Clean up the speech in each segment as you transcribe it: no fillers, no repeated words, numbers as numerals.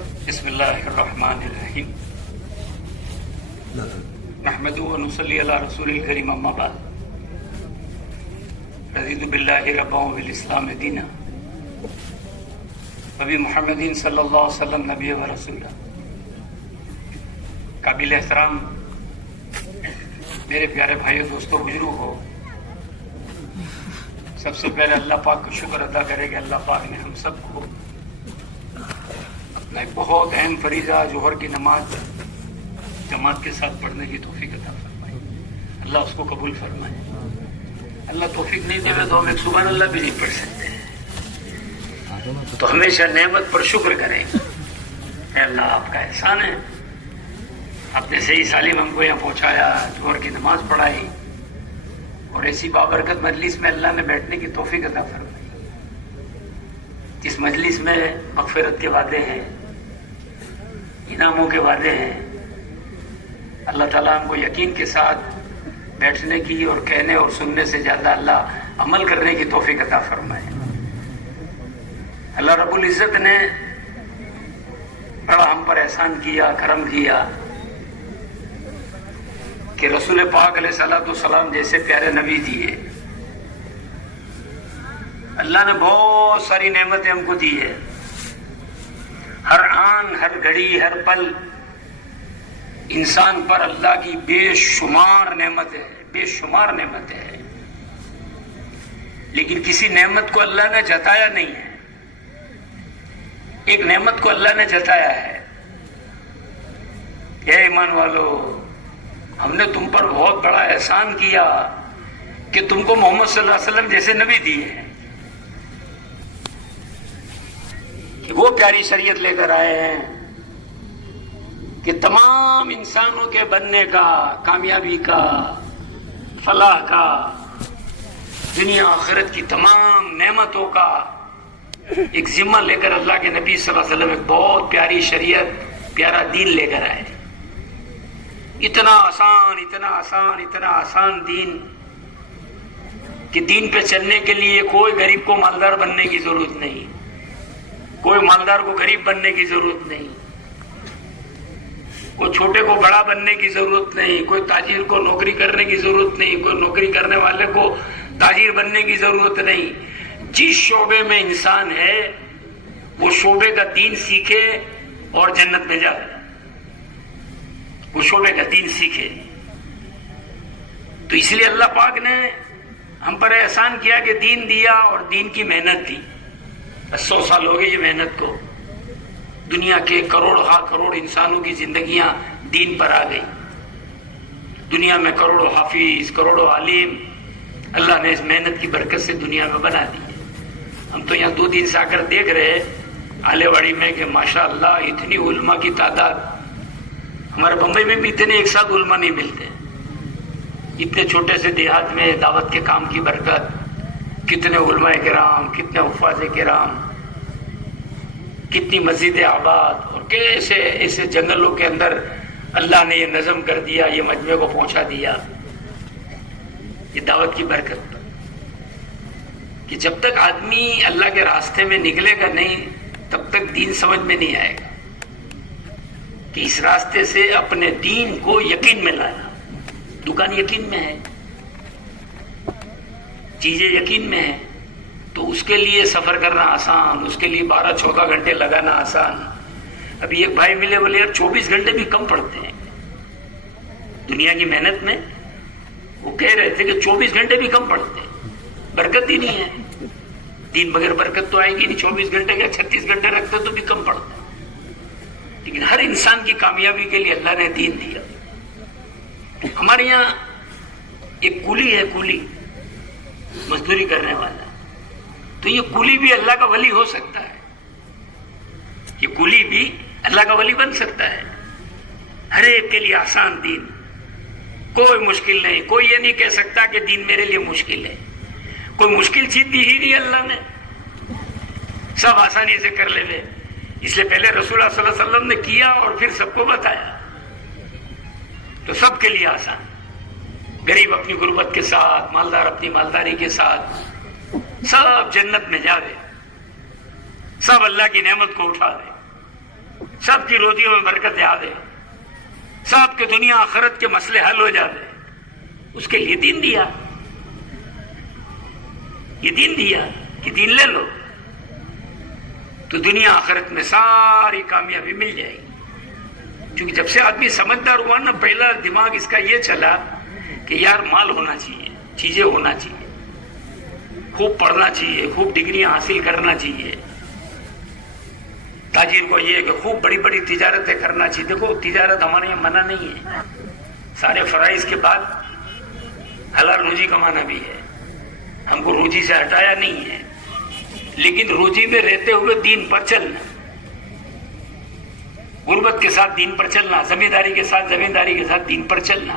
بسم اللہ الرحمن الرحیم نحمدہ و نصلی علی رسول الکریم اما بعد رضیت باللہ ربا وبالاسلام دینا نبی محمد صلی اللہ علیہ وسلم نبی و رسول. قابل احترام میرے پیارے بھائیو دوستو بزرگوں ہو، سب سے پہلے اللہ پاک کو شکر ادا کرے کہ اللہ پاک نے ہم سب کو اپنا ایک بہت اہم فریضہ ظہر کی نماز جماعت کے ساتھ پڑھنے کی توفیق عطا فرمائے. اللہ اس کو قبول فرمائے. اللہ توفیق نہیں دے تو ہم ایک سبحان اللہ بھی نہیں پڑھ سکتے ہیں، تو ہمیشہ نعمت پر شکر کریں. اے اللہ آپ کا احسان ہے، آپ نے صحیح سالم ہم کو یہاں پہنچایا، ظہر کی نماز پڑھائی اور ایسی بابرکت مجلس میں اللہ نے بیٹھنے کی توفیق عطا فرمائی. اس مجلس میں مغفرت کے وعدے ہیں، انعاموں کے وعدے ہیں. اللہ تعالیٰ ہم کو یقین کے ساتھ بیٹھنے کی اور کہنے اور سننے سے زیادہ اللہ عمل کرنے کی توفیق عطا فرمائے. اللہ رب العزت نے بڑا ہم پر احسان کیا، کرم کیا کہ رسول پاک علیہ الصلوۃ والسلام جیسے پیارے نبی دیے. اللہ نے بہت ساری نعمتیں ہم کو دی ہے. ہر آن، ہر گھڑی، ہر پل انسان پر اللہ کی بے شمار نعمت ہے، بے شمار نعمت ہے. لیکن کسی نعمت کو اللہ نے جتایا نہیں ہے. ایک نعمت کو اللہ نے جتایا ہے. اے ایمان والو، ہم نے تم پر بہت بڑا احسان کیا کہ تم کو محمد صلی اللہ علیہ وسلم جیسے نبی دیے ہیں، کہ وہ پیاری شریعت لے کر آئے ہیں کہ تمام انسانوں کے بننے کا، کامیابی کا، فلاح کا، دنیا آخرت کی تمام نعمتوں کا ایک ذمہ لے کر اللہ کے نبی صلی اللہ علیہ وسلم ایک بہت پیاری شریعت، پیارا دین لے کر آئے. اتنا آسان، اتنا آسان، اتنا آسان دین کہ دین پہ چلنے کے لیے کوئی غریب کو مالدار بننے کی ضرورت نہیں، کوئی مالدار کو غریب بننے کی ضرورت نہیں، کوئی چھوٹے کو بڑا بننے کی ضرورت نہیں، کوئی تاجر کو نوکری کرنے کی ضرورت نہیں، کوئی نوکری کرنے والے کو تاجر بننے کی ضرورت نہیں. جس شعبے میں انسان ہے وہ شعبے کا دین سیکھے اور جنت میں جائے. وہ شعبے کا دین سیکھے. تو اس لیے اللہ پاک نے ہم پر احسان کیا کہ دین دیا اور دین کی محنت دی. 100 سال ہو گئے یہ محنت کو. دنیا کے کروڑ انسانوں کی زندگیاں دین پر آ گئی. دنیا میں کروڑوں حافظ، کروڑوں عالم اللہ نے اس محنت کی برکت سے دنیا میں بنا دی. ہم تو یہاں 2 دن سے آ کر دیکھ رہے آلے واڑی میں کہ ماشاءاللہ اتنی علماء کی تعداد. ہمارے بمبئی میں بھی اتنے ایک ساتھ علماء نہیں ملتے. اتنے چھوٹے سے دیہات میں دعوت کے کام کی برکت، کتنے علماء کرام، کتنے حفاظ کرام، کتنی مسجدیں آباد، اور کیسے ایسے جنگلوں کے اندر اللہ نے یہ نظم کر دیا، یہ مجمع کو پہنچا دیا. یہ دعوت کی برکت پر کہ جب تک آدمی اللہ کے راستے میں نکلے گا نہیں تب تک دین سمجھ میں نہیں آئے گا کہ اس راستے سے اپنے دین کو یقین میں لانا. دکان یقین میں ہے، چیزیں یقین میں ہیں، تو اس کے لیے سفر کرنا آسان، اس کے لیے 12-14 گھنٹے لگانا آسان. ابھی ایک بھائی ملے بولے یار 24 گھنٹے بھی کم پڑتے ہیں دنیا کی محنت میں. وہ کہہ رہے تھے کہ 24 گھنٹے بھی کم پڑتے ہیں، برکت ہی نہیں ہے. دین بغیر برکت تو آئے گی نہیں. 24 گھنٹے کا 36 گھنٹے رکھتے تو بھی کم پڑتا ہے. لیکن ہر انسان کی کامیابی کے لیے اللہ نے دین دیا. ہمارے یہاں ایک کولی ہے، کولی مزدوری کرنے والا. تو یہ کولی بھی اللہ کا ولی ہو سکتا ہے. یہ کولی بھی اللہ کا ولی بن سکتا ہے. ہر ایک کے لیے آسان دین، کوئی مشکل نہیں. کوئی یہ نہیں کہہ سکتا کہ دین میرے لیے مشکل ہے. کوئی مشکل چیز دی ہی نہیں اللہ نے، سب آسانی سے کر لے لے. اس لیے پہلے رسول اللہ صلی اللہ علیہ وسلم نے کیا اور پھر سب کو بتایا. تو سب کے لیے آسان. غریب اپنی غربت کے ساتھ، مالدار اپنی مالداری کے ساتھ، سب جنت میں جا دے، سب اللہ کی نعمت کو اٹھا دے. سب کی روزیوں میں برکت آ دے، سب کے دنیا آخرت کے مسئلے حل ہو جاتے، اس کے لیے دین دیا، یہ دین دیا کہ دین لے لو تو دنیا آخرت میں ساری کامیابی مل جائے گی۔ کیونکہ جب سے آدمی سمجھدار ہوا نا، پہلا دماغ اس کا یہ چلا کہ یار مال ہونا چاہیے، چیزیں ہونا چاہیے، خوب پڑھنا چاہیے، خوب ڈگریاں حاصل کرنا چاہیے۔ تاجر کو یہ کہ خوب بڑی بڑی تجارتیں کرنا چاہیے۔ دیکھو تجارت ہمارے یہاں منع نہیں ہے، سارے فرائض کے بعد حلال روزی کمانا بھی ہے، ہم کو روزی سے ہٹایا نہیں ہے، لیکن روزی میں رہتے ہوئے دین پر چلنا، غربت کے ساتھ دین پر چلنا، زمینداری کے ساتھ دین پر چلنا۔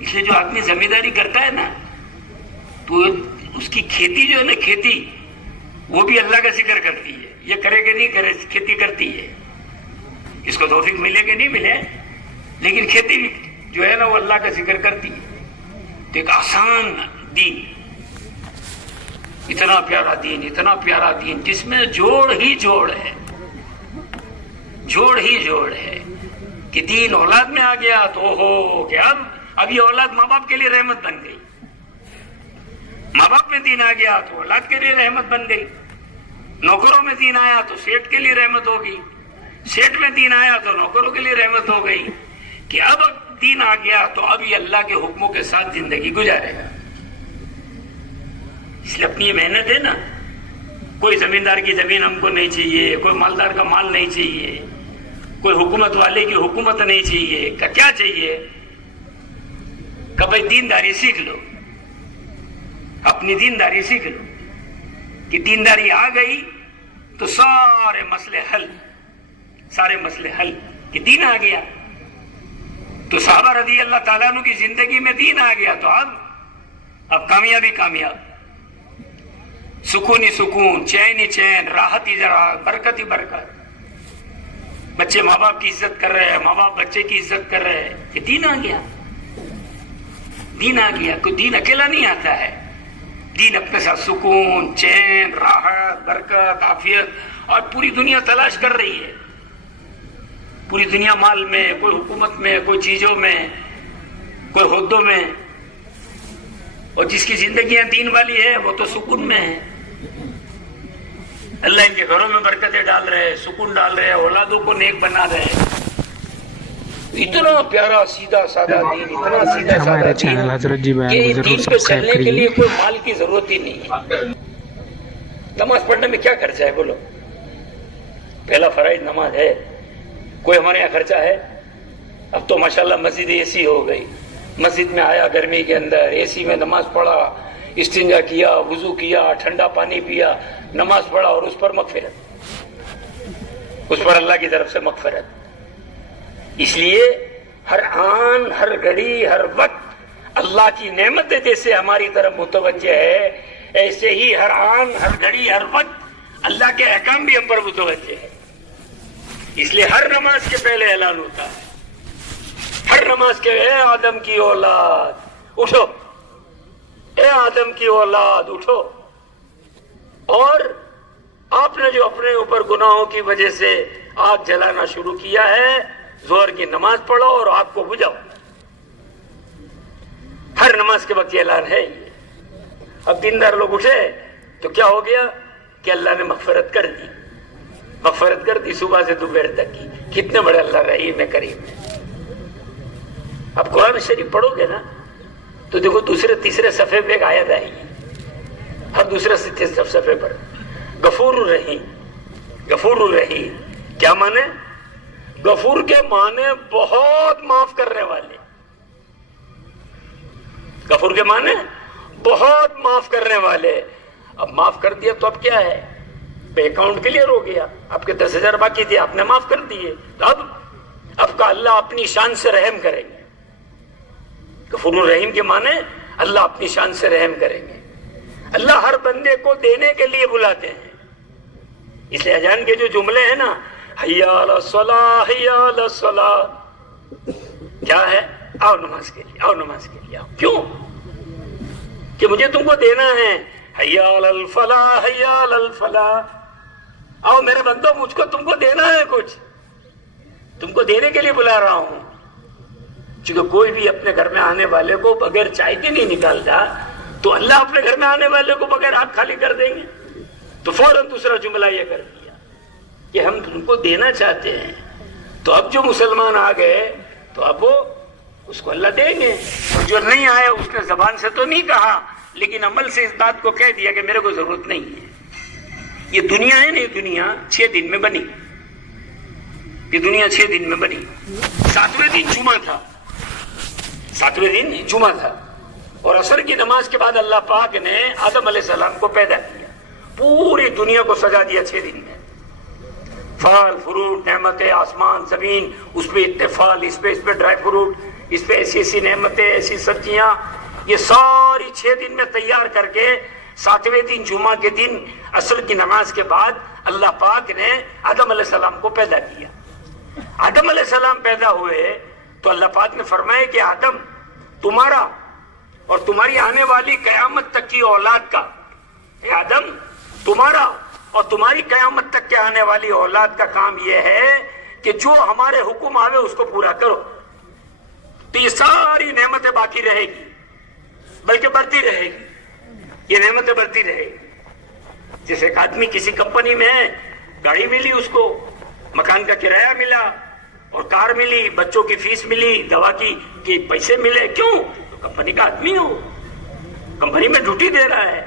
اس لیے جو آدمی زمینداری کرتا ہے نا تو اس کی کھیتی جو ہے نا، کھیتی وہ بھی اللہ کا ذکر کرتی ہے، یہ کرے کہ نہیں کرے، کھیتی کرتی ہے، اس کو توفیق ملے کہ نہیں ملے، لیکن کھیتی بھی جو ہے نا وہ اللہ کا ذکر کرتی ہے۔ تو ایک آسان دین، اتنا پیارا دین جس میں جوڑ ہی جوڑ ہے کہ دین اولاد میں آ گیا تو ہو کہ اب یہ اولاد ماں باپ کے لیے رحمت بن گئی، ماں باپ میں دین آ گیا تو اولاد کے لیے رحمت بن گئی، نوکروں میں دین آیا تو سیٹ کے لیے رحمت ہوگی، سیٹ میں دین آیا تو نوکروں کے لیے رحمت ہو گئی، کہ اب دین آ گیا تو اب یہ اللہ کے حکموں کے ساتھ زندگی گزارے گا۔ اس لیے اپنی یہ محنت ہے نا، کوئی زمیندار کی زمین ہم کو نہیں چاہیے، کوئی مالدار کا مال نہیں چاہیے، کوئی حکومت والے کی حکومت نہیں چاہیے، کیا چاہیے کہ بھائی دینداری سیکھ لو، اپنی دینداری سیکھ لو، کہ دینداری آ گئی تو سارے مسئلے حل، کہ دین آ گیا تو صحابہ رضی اللہ تعالیٰ عنہ کی زندگی میں دین آ گیا تو اب کامیاب، سکون ہی سکون، چین ہی چین، راحت ہی راحت، برکت ہی برکت۔ بچے ماں باپ کی عزت کر رہے ہیں، ماں باپ بچے کی عزت کر رہے ہیں، کہ دین آ گیا۔ کوئی دین اکیلا نہیں آتا ہے، دین اپنے ساتھ سکون، چین، راحت، برکت، عافیت، اور پوری دنیا تلاش کر رہی ہے، پوری دنیا مال میں، کوئی حکومت میں، کوئی چیزوں میں، کوئی عہدوں میں، اور جس کی زندگیاں دین والی ہے وہ تو سکون میں ہے۔ اللہ ان کے گھروں میں برکتیں ڈال رہے، سکون ڈال رہے، اولادوں کو نیک بنا رہے۔ اتنا پیارا سیدھا سادہ دین، اتنا سیدھا سادہ دین کہ دین پہ چلنے کے لیے کوئی مال کی ضرورت ہی نہیں ہے۔ نماز پڑھنے میں کیا خرچہ ہے بولو؟ پہلا فرائض نماز ہے، کوئی ہمارے یہاں خرچہ ہے؟ اب تو ماشاءاللہ مسجد اے سی ہو گئی، مسجد میں آیا گرمی کے اندر، اے سی میں نماز پڑھا، استنجا کیا، وضو کیا، ٹھنڈا پانی پیا، نماز پڑھا، اور اس پر مغفرت، اس پر اللہ کی طرف سے مغفرت۔ اس لیے ہر آن، ہر گھڑی، ہر وقت اللہ کی نعمتیں جیسے ہماری طرف متوجہ ہے، ایسے ہی ہر آن، ہر گھڑی، ہر وقت اللہ کے احکام بھی ہم پر متوجہ ہے۔ اس لیے ہر نماز کے پہلے اعلان ہوتا ہے، ہر نماز کے، اے آدم کی اولاد اٹھو، اے آدم کی اولاد اٹھو۔ اور آپ نے جو اپنے اوپر گناہوں کی وجہ سے آگ جلانا شروع کیا ہے، ظہر کی نماز پڑھو اور آگ کو بجھاؤ۔ ہر نماز کے وقت یہ اعلان ہے۔ اب دیندار لوگ اٹھے تو کیا ہو گیا کہ اللہ نے مغفرت کر دی صبح سے دوپہر تک کی۔ کتنے بڑے اللہ رحیم ہے، کریم ہے۔ اب قرآن شریف پڑھو گے نا تو دیکھو دوسرے تیسرے صفحے پہ ایک آیت آئی ہے، ہر دوسرے تیسرے صفحے پر غفور الرحیم۔ کیا مانے؟ غفور کے معنی بہت معاف کرنے والے، غفور کے معنی بہت معاف کرنے والے۔ اب معاف کر دیا تو اب کیا ہے؟ بے اکاؤنٹ کلیئر ہو گیا، آپ کے 10,000 باقی تھے، آپ نے معاف کر دیے، تو اب کا اللہ اپنی شان سے رحم کریں گے۔ غفور الرحیم کے معنی اللہ اپنی شان سے رحم کریں گے۔ اللہ ہر بندے کو دینے کے لیے بلاتے ہیں۔ اس لیے اذان کے جو جملے ہیں نا، حی علی الصلاۃ، حی علی الصلاۃ، کیا ہے؟ آؤ نماز کے لیے، آؤ نماز کے لیے آؤ۔ کیوں؟ کہ مجھے تم کو دینا ہے۔ حی علی الفلاح، حی علی الفلاح، آؤ میرے بندو، مجھ کو تم کو دینا ہے کچھ۔ تم کو دینے کے لیے بلا رہا ہوں. چونکہ کوئی بھی اپنے گھر میں آنے والے کو بغیر چائے کے نہیں نکالتا، تو اللہ اپنے گھر میں آنے والے کو بغیر ہاتھ خالی کر دیں گے. تو فوراً دوسرا جملہ یہ کر دیا کہ ہم تم کو دینا چاہتے ہیں. تو اب جو مسلمان آ گئے تو اب وہ اس کو اللہ دیں گے. جو نہیں آیا اس نے زبان سے تو نہیں کہا لیکن عمل سے اس بات کو کہہ دیا کہ میرے کو ضرورت نہیں ہے. یہ دنیا ہے نا، یہ دنیا 6 دن میں بنی. یہ دنیا 6 دن میں بنی. 7ویں دن جمعہ تھا. 7ویں دن جمعہ تھا اور عصر کی نماز کے بعد اللہ پاک نے آدم علیہ السلام کو پیدا کیا. پوری دنیا کو سجا دیا 6 دن میں. پھل فروٹ نعمتیں، آسمان زمین، اس پہ اتفال، اس پہ ڈرائی فروٹ، اس پہ ایسی نعمتیں، ایسی سبزیاں، یہ ساری 6 دن میں تیار کر کے 7ویں دن جمعہ کے دن عصر کی نماز کے بعد اللہ پاک نے آدم علیہ السلام کو پیدا کیا. آدم علیہ السلام پیدا ہوئے تو اللہ پاک نے فرمایا کہ آدم تمہارا اور تمہاری آنے والی قیامت تک کی اولاد کا، اے آدم تمہارا اور تمہاری قیامت تک کے آنے والی اولاد کا کام یہ ہے کہ جو ہمارے حکم آوے اس کو پورا کرو. تو یہ ساری نعمتیں باقی رہے گی، بلکہ بڑھتی رہے گی. یہ نعمتیں بڑھتی رہے گی. جیسے ایک آدمی کسی کمپنی میں ہے، گاڑی ملی اس کو، مکان کا کرایہ ملا اور کار ملی، بچوں کی فیس ملی، دوا کی پیسے ملے. کیوں؟ تو کمپنی کا آدمی ہو، کمپنی میں ڈیوٹی دے رہا ہے.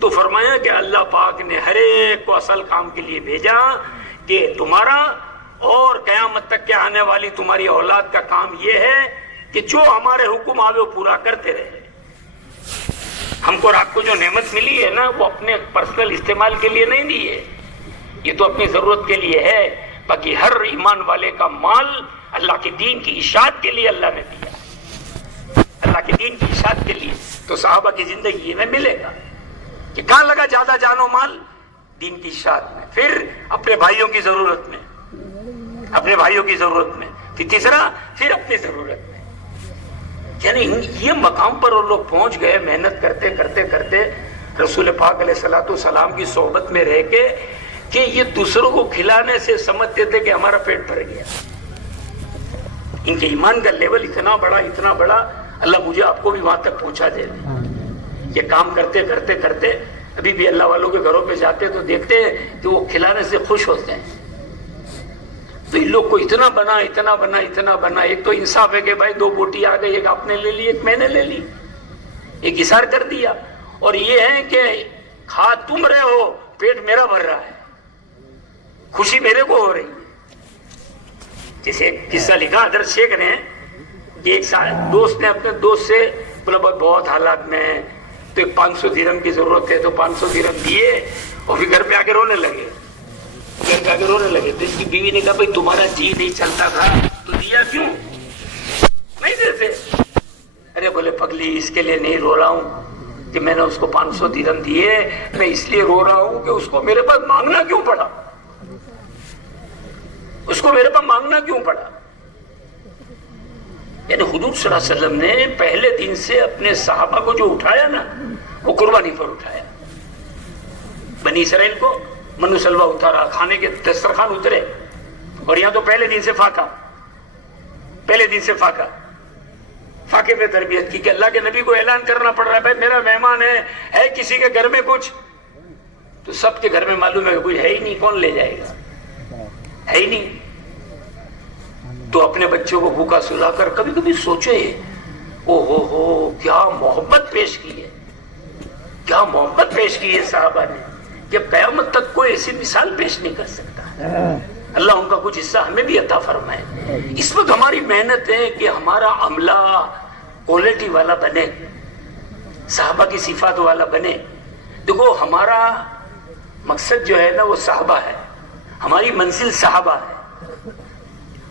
تو فرمایا کہ اللہ پاک نے ہر ایک کو اصل کام کے لیے بھیجا کہ تمہارا اور قیامت تک کے آنے والی تمہاری اولاد کا کام یہ ہے کہ جو ہمارے حکم آوے وہ پورا کرتے رہے. ہم کو رات کو جو نعمت ملی ہے نا، وہ اپنے پرسنل استعمال کے لیے نہیں دی ہے، یہ تو اپنی ضرورت کے لیے ہے. باقی ہر ایمان والے کا مال اللہ کے دین کی اشاعت کے لیے اللہ نے دیا، اللہ کے دین کی اشاعت کے لیے. تو صحابہ کی زندگی میں ملے گا کہ کہاں لگا زیادہ جان و مال؟ دین کی اشاعت میں، پھر اپنے بھائیوں کی ضرورت میں، اپنے بھائیوں کی ضرورت میں، پھر تیسرا پھر اپنی ضرورت میں. یعنی یہ مقام پر وہ لوگ پہنچ گئے محنت کرتے کرتے کرتے رسول پاک علیہ الصلوۃ والسلام کی صحبت میں رہ کے کہ یہ دوسروں کو کھلانے سے سمجھتے تھے کہ ہمارا پیٹ بھر گیا. ان کے ایمان کا لیول اتنا بڑا اللہ مجھے آپ کو بھی وہاں تک پہنچا دے. یہ کام کرتے کرتے کرتے ابھی بھی اللہ والوں کے گھروں پہ جاتے تو دیکھتے ہیں کہ وہ کھلانے سے خوش ہوتے ہیں. تو ان لوگ کو اتنا بنا. ایک تو انصاف ہے کہ بھائی 2 بوٹی آ گئی، ایک آپ نے لے لی، ایک میں نے لے لی، ایک اثار کر دیا. اور یہ ہے کہ کھا تم رہے ہو، پیٹ میرا بھر رہا ہے، خوشی میرے کو ہو رہی ہے. جیسے ایک قصہ لکھا حضرت شیخ نے کہ ایک دوست نے اپنے دوست سے بہت حالات میں تو ایک 500 درہم کی ضرورت ہے، تو 500 درہم دیے اور پھر گھر پہ آ کے رونے لگے. تو اس کی بیوی نے کہا بھائی تمہارا جی نہیں چلتا تھا تو دیا کیوں؟ نہیں دیتے. ارے بولے پگلی اس کے لیے نہیں رو رہا ہوں کہ میں نے اس کو 500 درہم دیے، میں اس لیے رو رہا ہوں کہ اس کو میرے پاس مانگنا کیوں پڑا. یعنی حضور صلی اللہ علیہ وسلم نے پہلے دن سے اپنے صحابہ کو جو اٹھایا نا، وہ قربانی پر اٹھایا. بنی اسرائیل کو منو سلوا اتارا، کھانے کے دسترخوان اترے، اور یہاں تو پہلے دن سے فاقے میں تربیت کی کہ اللہ کے نبی کو اعلان کرنا پڑ رہا ہے بھائی میرا مہمان ہے کسی کے گھر میں کچھ، تو سب کے گھر میں معلوم ہے کہ کچھ ہے ہی نہیں، کون لے جائے گا، ہے ہی نہیں. تو اپنے بچوں کو بھوکا سلا کر کبھی کبھی سوچے او ہو کیا محبت پیش کی ہے صحابہ نے کہ قیامت تک کوئی ایسی مثال پیش نہیں کر سکتا. اللہ ان کا کچھ حصہ ہمیں بھی عطا فرمائے. اس وقت ہماری محنت ہے کہ ہمارا عملہ کوالٹی والا بنے، صحابہ کی صفات والا بنے. دیکھو ہمارا مقصد جو ہے نا وہ صحابہ ہے، ہماری منزل صحابہ ہے.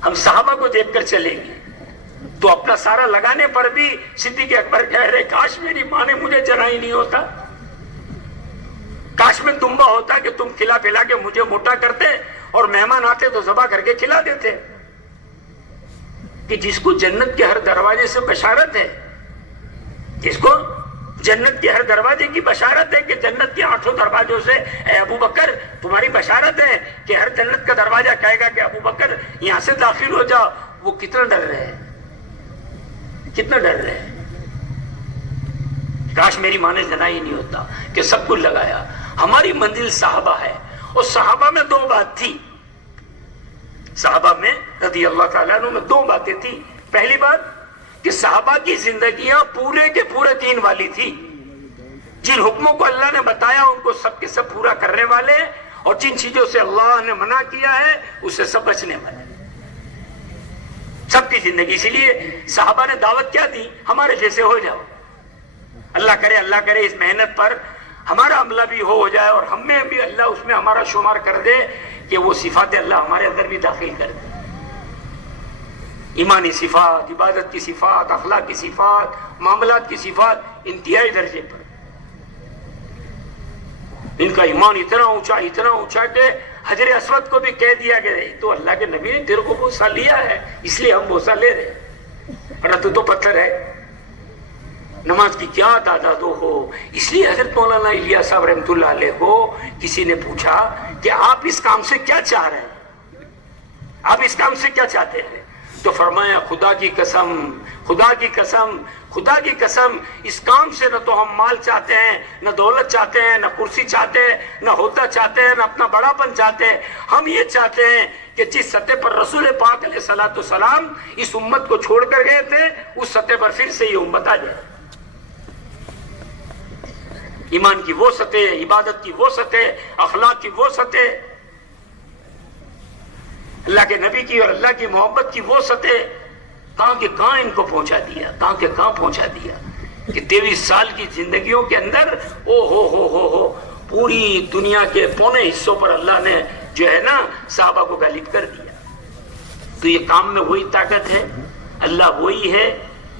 ہم صحابہ کو دیکھ کر چلیں گے تو اپنا سارا لگانے پر بھی صدیق اکبر کہہ رہے کاش میری ماں نے مجھے جنا ہی نہیں ہوتا، کاش میں دمبا ہوتا کہ تم کھلا پلا کے مجھے موٹا کرتے اور مہمان آتے تو ذبح کر کے کھلا دیتے. کہ جس کو جنت کے ہر دروازے سے بشارت ہے، جس کو جنت کے ہر دروازے کی بشارت ہے کہ جنت کے 8 دروازوں سے اے ابو بکر تمہاری بشارت ہے کہ ہر جنت کا دروازہ کہے گا کہ ابو بکر یہاں سے داخل ہو جاؤ. وہ کتنا ڈر رہے ہیں, کتنا ڈر رہے ہیں. کاش میری ماں نے جنا ہی نہیں ہوتا کہ سب کچھ لگایا. ہماری منزل صحابہ ہے, اور صحابہ میں 2 بات تھی. صحابہ میں رضی اللہ تعالیٰ عنہ میں 2 باتیں تھی. پہلی بات کہ صحابہ کی زندگیاں پورے کے پورے دین والی تھی. جن حکموں کو اللہ نے بتایا ان کو سب کے سب پورا کرنے والے, اور جن چیزوں سے اللہ نے منع کیا ہے اس سے سب بچنے والے. سب کی زندگی, اسی لیے صحابہ نے دعوت کیا دی, ہمارے جیسے ہو جاؤ. اللہ کرے اس محنت پر ہمارا عملہ بھی ہو جائے, اور ہم میں بھی اللہ اس میں ہمارا شمار کر دے کہ وہ صفات اللہ ہمارے اندر بھی داخل کر دے. ایمانی صفات, عبادت کی صفات, اخلاق کی صفات, معاملات کی صفات انتہائی درجے پر. ان کا ایمان اتنا اونچا کہ حجر اسود کو بھی کہہ دیا گیا تو اللہ کے نبی نے تیرے کو بوسہ لیا ہے اس لیے ہم بوسہ لے رہے, ورنہ تو پتھر ہے. نماز کی کیا تعداد ہو. اس لیے حضرت مولانا الیاس صاحب رحمۃ اللہ علیہ کو کسی نے پوچھا کہ آپ اس کام سے کیا چاہ رہے ہیں, آپ اس کام سے کیا چاہتے ہیں؟ تو فرمایا خدا کی قسم اس کام سے نہ تو ہم مال چاہتے ہیں, نہ دولت چاہتے ہیں, نہ کرسی چاہتے ہیں, نہ ہوتا چاہتے ہیں, نہ اپنا بڑا پن چاہتے ہیں. ہم یہ چاہتے ہیں کہ جس سطح پر رسول پاک علیہ الصلوۃ والسلام اس امت کو چھوڑ کر گئے تھے اس سطح پر پھر سے یہ امت آ جائے. ایمان کی وہ سطح, عبادت کی وہ سطح, اخلاق کی وہ سطح, اللہ کے نبی کی اور اللہ کی محبت کی وہ سطح کہاں کے کہاں ان کو پہنچا دیا, کہاں کے کہاں پہنچا دیا کہ 23 سال کی زندگیوں کے اندر ہو پوری دنیا کے پونے حصوں پر اللہ نے جو ہے نا صحابہ کو غالب کر دیا. تو یہ کام میں وہی طاقت ہے, اللہ وہی ہے,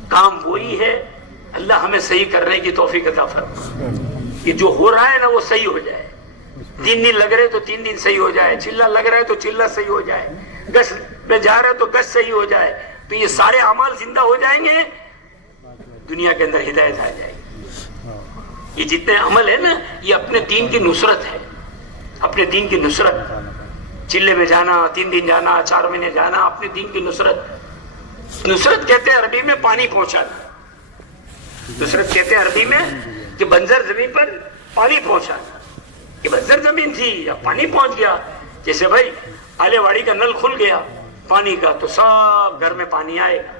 کام وہی ہے. اللہ ہمیں صحیح کرنے کی توفیق عطا فرمائے کہ جو ہو رہا ہے نا وہ صحیح ہو جائے. 3 دن لگ رہے تو 3 دن صحیح ہو جائے, چلہ لگ رہا ہے تو چلہ صحیح ہو جائے, گشت میں جا رہا ہے تو گشت صحیح ہو جائے. تو یہ سارے اعمال زندہ ہو جائیں گے, دنیا کے اندر ہدایت آ جائے گی. یہ جتنے عمل ہے نا یہ اپنے دین کی نصرت ہے, اپنے دین کی نصرت. چلے میں جانا, 3 دن جانا, 4 مہینے جانا, اپنے دین کی نصرت. نصرت کہتے ہیں عربی میں پانی پہنچانا. نصرت کہتے ہیں عربی میں کہ بنجر زمین پر پانی پہنچانا. کہ بنجر زمین تھی یا پانی پہنچ گیا. جیسے بھائی آلے واڑی کا نل کھل گیا پانی کا تو سب گھر میں پانی آئے گا,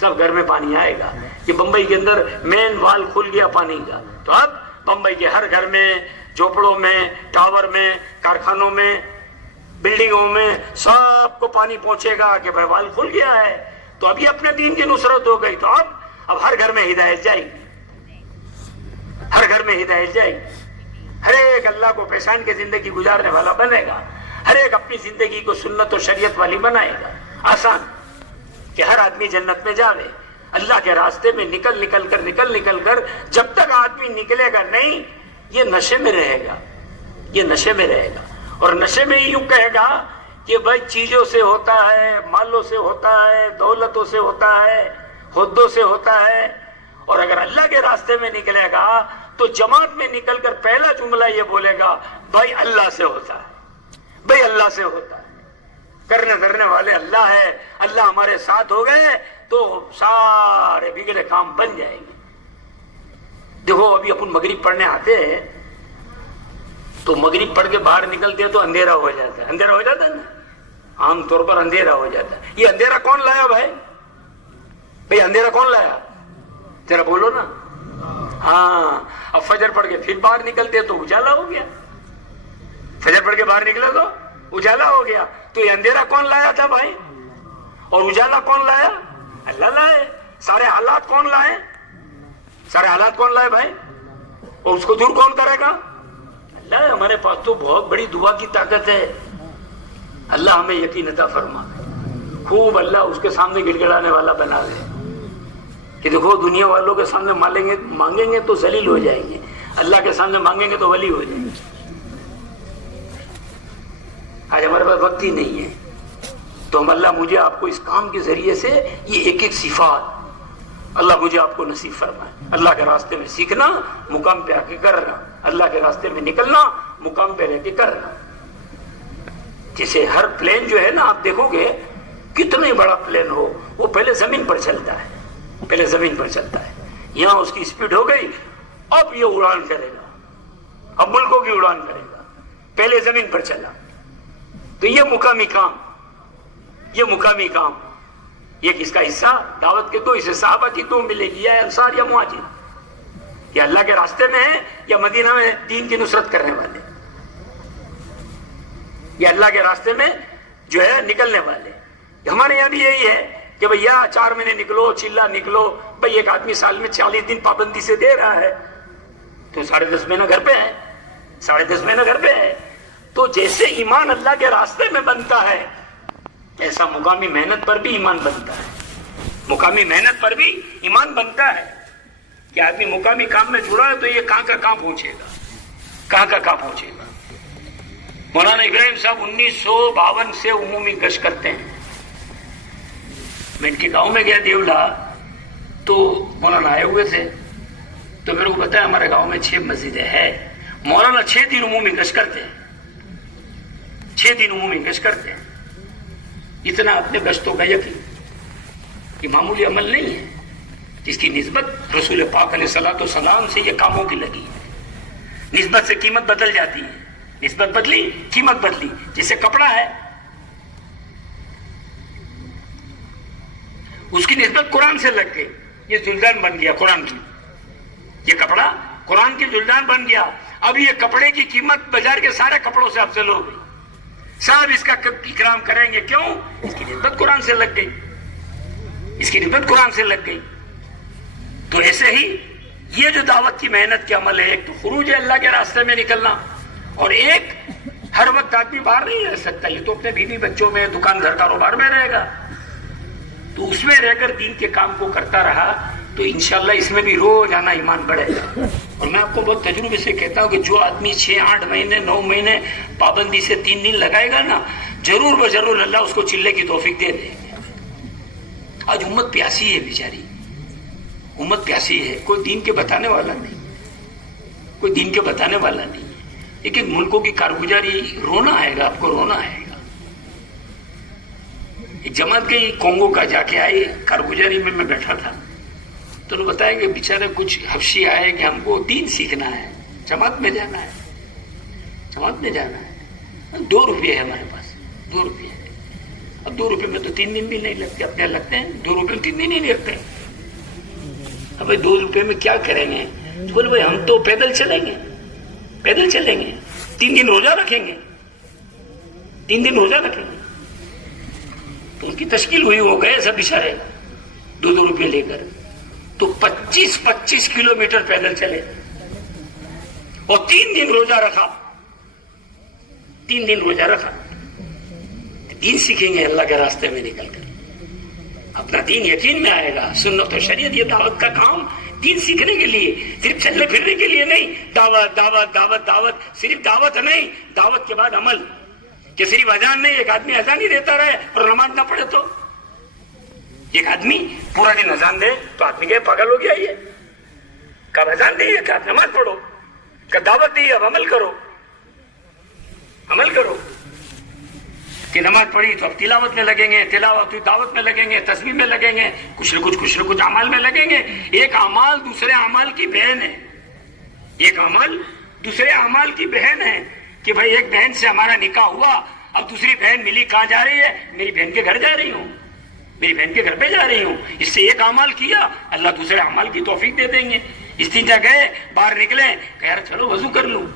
سب گھر میں پانی آئے گا. کہ بمبئی کے اندر مین وال کھل گیا پانی کا تو اب بمبئی کے ہر گھر میں, جھوپڑوں میں, ٹاور میں, کارخانوں میں, بلڈنگوں میں سب کو پانی پہنچے گا کہ بھائی وال کھل گیا ہے. تو ابھی اپنے دین کی نصرت ہو گئی. تو اب ہر گھر میں ہدایت جائے گی, ہر گھر میں ہدایت جائے گی. ہر ایک اللہ کو پہچان کے زندگی گزارنے والا بنے گا, ہر ایک اپنی زندگی کو سنت و شریعت والی بنائے گا. آسان کہ ہر آدمی جنت میں جاوے. اللہ کے راستے میں نکل نکل کر جب تک آدمی نکلے گا نہیں یہ نشے میں رہے گا, یہ نشے میں رہے گا. اور نشے میں یوں کہے گا کہ بھائی چیزوں سے ہوتا ہے, مالوں سے ہوتا ہے, دولتوں سے ہوتا ہے, عہدوں سے ہوتا ہے. اور اگر اللہ کے راستے میں نکلے گا تو جماعت میں نکل کر پہلا جملہ یہ بولے گا بھائی اللہ سے ہوتا ہے, بھائی اللہ سے ہوتا ہے. کرنے دھرنے والے اللہ ہے, اللہ ہمارے ساتھ ہو گئے تو سارے بگڑے کام بن جائیں گے. دیکھو ابھی اپن مغرب پڑھنے آتے ہیں تو مغرب پڑھ کے باہر نکلتے ہیں تو اندھیرا ہو جاتا ہے. اندھیرا ہو جاتا ہے نا, عام طور پر اندھیرا ہو جاتا ہے. یہ اندھیرا کون لایا بھائی, بھائی اندھیرا کون لایا ذرا بولو نا. ہاں اب فجر پڑھ کے پھر باہر نکلتے تو اجالا ہو گیا, فجر پڑھ کے باہر نکلے تو اجالا ہو گیا. تو یہ اندھیرا کون لایا تھا بھائی, اور اجالا کون لایا, اللہ لائے. سارے حالات کون لائے, سارے حالات کون لائے بھائی, اور اس کو دور کون کرے گا, اللہ. ہمارے پاس تو بہت بڑی دعا کی طاقت ہے. اللہ ہمیں یقین عطا فرما, خوب اللہ اس کے سامنے گڑ گڑانے والا بنا دے کہ دیکھو دنیا والوں کے سامنے مانگیں گے تو ذلیل ہو جائیں گے, اللہ کے سامنے مانگیں گے تو ولی ہو جائیں گے. آج ہمارے پاس وقت ہی نہیں ہے تو ہم اللہ مجھے آپ کو اس کام کے ذریعے سے یہ ایک ایک صفات اللہ مجھے آپ کو نصیب فرمائے. اللہ کے راستے میں سیکھنا, مقام پہ آ کے کرنا, اللہ کے راستے میں نکلنا, مقام پہ رہ کے کرنا. جیسے ہر پلین جو ہے نا, آپ دیکھو گے کتنے بڑا پلین ہو, وہ پہلے زمین پر چلتا ہے, پہلے زمین پر چلتا ہے. یہاں اس کی سپیڈ ہو گئی, اب یہ اڑان کرے گا, اب ملکوں کی اڑان کرے گا. پہلے زمین پر چلا. تو یہ مقامی کام, یہ مقامی کام, یہ کس کا حصہ؟ دعوت کے دو حصے. صحابہ کی دو ملے گی, یا انصار یا مہاجر. یہ اللہ کے راستے میں ہے یا مدینہ میں دین کی نصرت کرنے والے, یہ اللہ کے راستے میں جو ہے نکلنے والے. ہمارے یہاں بھی یہی ہے کہ بھیا 4 مہینے نکلو, چلا نکلو. بھئی ایک آدمی سال میں 40 دن پابندی سے دے رہا ہے, تو 10.5 مہینہ گھر پہ ہے, 10.5 مہینہ گھر پہ ہے. تو جیسے ایمان اللہ کے راستے میں بنتا ہے, ایسا مقامی محنت پر بھی ایمان بنتا ہے. مقامی محنت پر بھی ایمان بنتا ہے کہ آدمی مقامی کام میں جڑا ہے تو یہ کہاں کا کہاں پہنچے گا, کہاں کا کہاں پہنچے گا. مولانا ابراہیم صاحب 1952 سے عمومی گشت کرتے ہیں. میں ان کے گاؤں میں گیا دیولا, تو مولانا آئے ہوئے تھے, تو میرے کو بتایا ہمارے گاؤں میں 6 مسجدیں ہیں. مولانا 6 دن عمومی گشت کرتے ہیں, 6 دن عمومی گشت کرتے ہیں. اتنا اپنے گشتوں کا یقین, یہ معمولی عمل نہیں ہے, جس کی نسبت رسول پاک علیہ الصلوۃ والسلام سے یہ کاموں کی لگی ہے. نسبت سے قیمت بدل جاتی ہے, نسبت بدلی قیمت بدلی. جیسے کپڑا ہے, اس کی نسبت قرآن سے لگ گئی, یہ جلدان بن گیا قرآن کی. یہ کپڑا قرآن کی جلدان بن گیا. اب یہ کپڑے کی قیمت بازار کے سارے کپڑوں سے افضل ہو گئی. سب اس کا اکرام کریں گے, کیوں؟ اس کی نسبت قرآن سے لگ گئی, اس کی نسبت قرآن سے لگ گئی. تو ایسے ہی یہ جو دعوت کی محنت کے عمل ہے, ایک تو خروج ہے اللہ کے راستے میں نکلنا, اور ایک ہر وقت آدمی باہر نہیں رہ سکتا. یہ تو اپنے بیوی بچوں میں, دکان گھر کاروبار میں رہے گا. تو اس میں رہ کر دین کے کام کو کرتا رہا تو انشاءاللہ اس میں بھی روز آنا ایمان بڑھے گا. اور میں آپ کو بہت تجربے سے کہتا ہوں کہ جو آدمی 6-8 مہینے 9 مہینے پابندی سے 3 دن لگائے گا نا, ضرور بضرور اللہ اس کو چلے کی توفیق دے دے. آج امت پیاسی ہے بیچاری, امت پیاسی ہے. کوئی دین کے بتانے والا نہیں, کوئی دین کے بتانے والا نہیں. لیکن ملکوں کی کارگزاری, رونا آئے گا آپ کو, رونا آئے گا. ایک جماعت گئی کونگو کا, جا کے آئی کارگزاری میں بیٹھا تھا, تو انہوں نے بتایا کہ بیچارے کچھ حبشی آئے کہ ہم کو دین سیکھنا ہے, جماعت میں جانا ہے, جماعت میں جانا ہے. 2 روپے ہے ہمارے پاس, 2 روپے ہے. اب 2 روپے میں تو 3 دن بھی نہیں لگتے, اپنے لگتے ہیں 2 روپے میں 3 دن ہی نہیں لگتے. اب بھائی 2 روپے میں کیا کریں گے؟ تو بولے بھائی ہم تو پیدل چلیں گے, پیدل چلیں گے, 3 دن روزہ رکھیں گے, 3 دن روزہ رکھیں گے. تو ان کی تشکیل ہوئی, ہو گئے سب بیچارے 2 روپے لے کر. تو 25 کلومیٹر پیدل چلے اور 3 دن روزہ رکھا, 3 دن روزہ رکھا. دین سیکھیں گے اللہ کے راستے میں نکل کر, اپنا دین یقین میں آئے گا. سنت و شریعت, یہ دعوت کا کام دین سیکھنے کے لیے, صرف چلنے پھرنے کے لیے نہیں. دعوت دعوت دعوت دعوت, صرف دعوت نہیں, دعوت کے بعد عمل. کہ صرف اذان نہیں, ایک آدمی اذان ہی دیتا رہے اور نماز نہ پڑھے تو, ایک آدمی پورا دن اذان دے تو آدمی کہ پاگل ہو گیا. یہ کب اذان دی ہے کہ آپ نماز پڑھو, کب دعوت دی اب عمل کرو, عمل کرو. کہ نماز پڑھی تو اب تلاوت میں لگیں گے, تلاوت دعوت میں لگیں گے, تسبیح میں لگیں گے, کچھ نہ کچھ اعمال میں لگیں گے. ایک اعمال دوسرے اعمال کی بہن ہے, ایک عمل دوسرے اعمال کی بہن ہے. کہ بھائی ایک بہن سے ہمارا نکاح ہوا, اب دوسری بہن ملی, کہاں جا رہی ہے؟ میری بہن کے گھر جا رہی ہوں, میری بہن کے گھر پہ جا رہی ہوں. اس سے ایک عمل کیا, اللہ دوسرے عمل کی توفیق دے دیں گے. استنجا گئے, باہر نکلے, کہ یار چلو وضو کر لوں,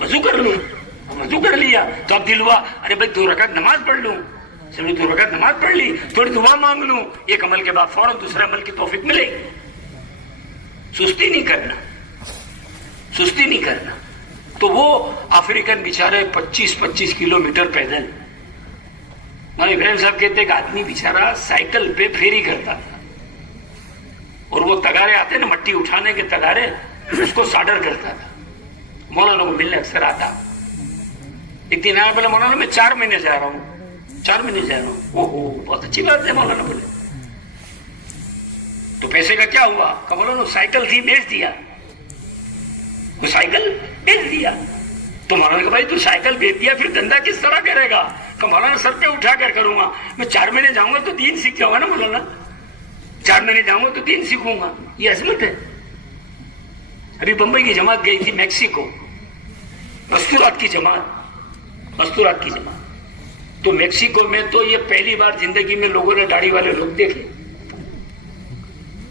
وضو کر لوں, وضو کر لیا. تو اب دل ہوا ارے بھائی 2 رکعت نماز پڑھ لوں, چلو 2 رکعت نماز پڑھ لی, تھوڑی دعا مانگ لوں. ایک عمل کے بعد فوراً دوسرے عمل کی توفیق ملے گی. سستی نہیں کرنا, سستی نہیں کرنا. تو وہ افریقن بیچارے 25 کلومیٹر پیدل. مولانا ابراہیم صاحب کہتے ہیں کہ آدمی بیچارہ سائیکل پہ پھیری کرتا تھا, اور وہ تگارے آتے نا مٹی اٹھانے کے تگارے, اس کو ساڈر کرتا تھا. مولانا کو ملنے اکثر آتا. ایک دن آیا, بولے مولانا میں 4 مہینے جا رہا ہوں, 4 مہینے جا رہا ہوں. اوہو بہت اچھی بات ہے. مولانا بولے تو پیسے کا کیا ہوا؟ کہ مولانا سائیکل تھی بیچ دیا، وہ سائیکل بیچ دیا. تو مولانا کہ بھائی تو سائیکل بیچ دیا پھر دھندا کس طرح کرے گا؟ کہ مولانا سر پہ اٹھا کر کروں گا، میں 4 مہینے جاؤں گا تو دین سیکھ جاؤں گا نا مولانا، 4 مہینے جاؤں گا تو دین سیکھوں گا. یہ عظمت ہے. ابھی بمبئی کی جماعت گئی تھی میکسیکو، مستورات کی جماعت، مستورات کی جماعت. تو میکسیکو میں تو یہ پہلی بار زندگی میں لوگوں نے داڑھی والے لوگ دیکھے.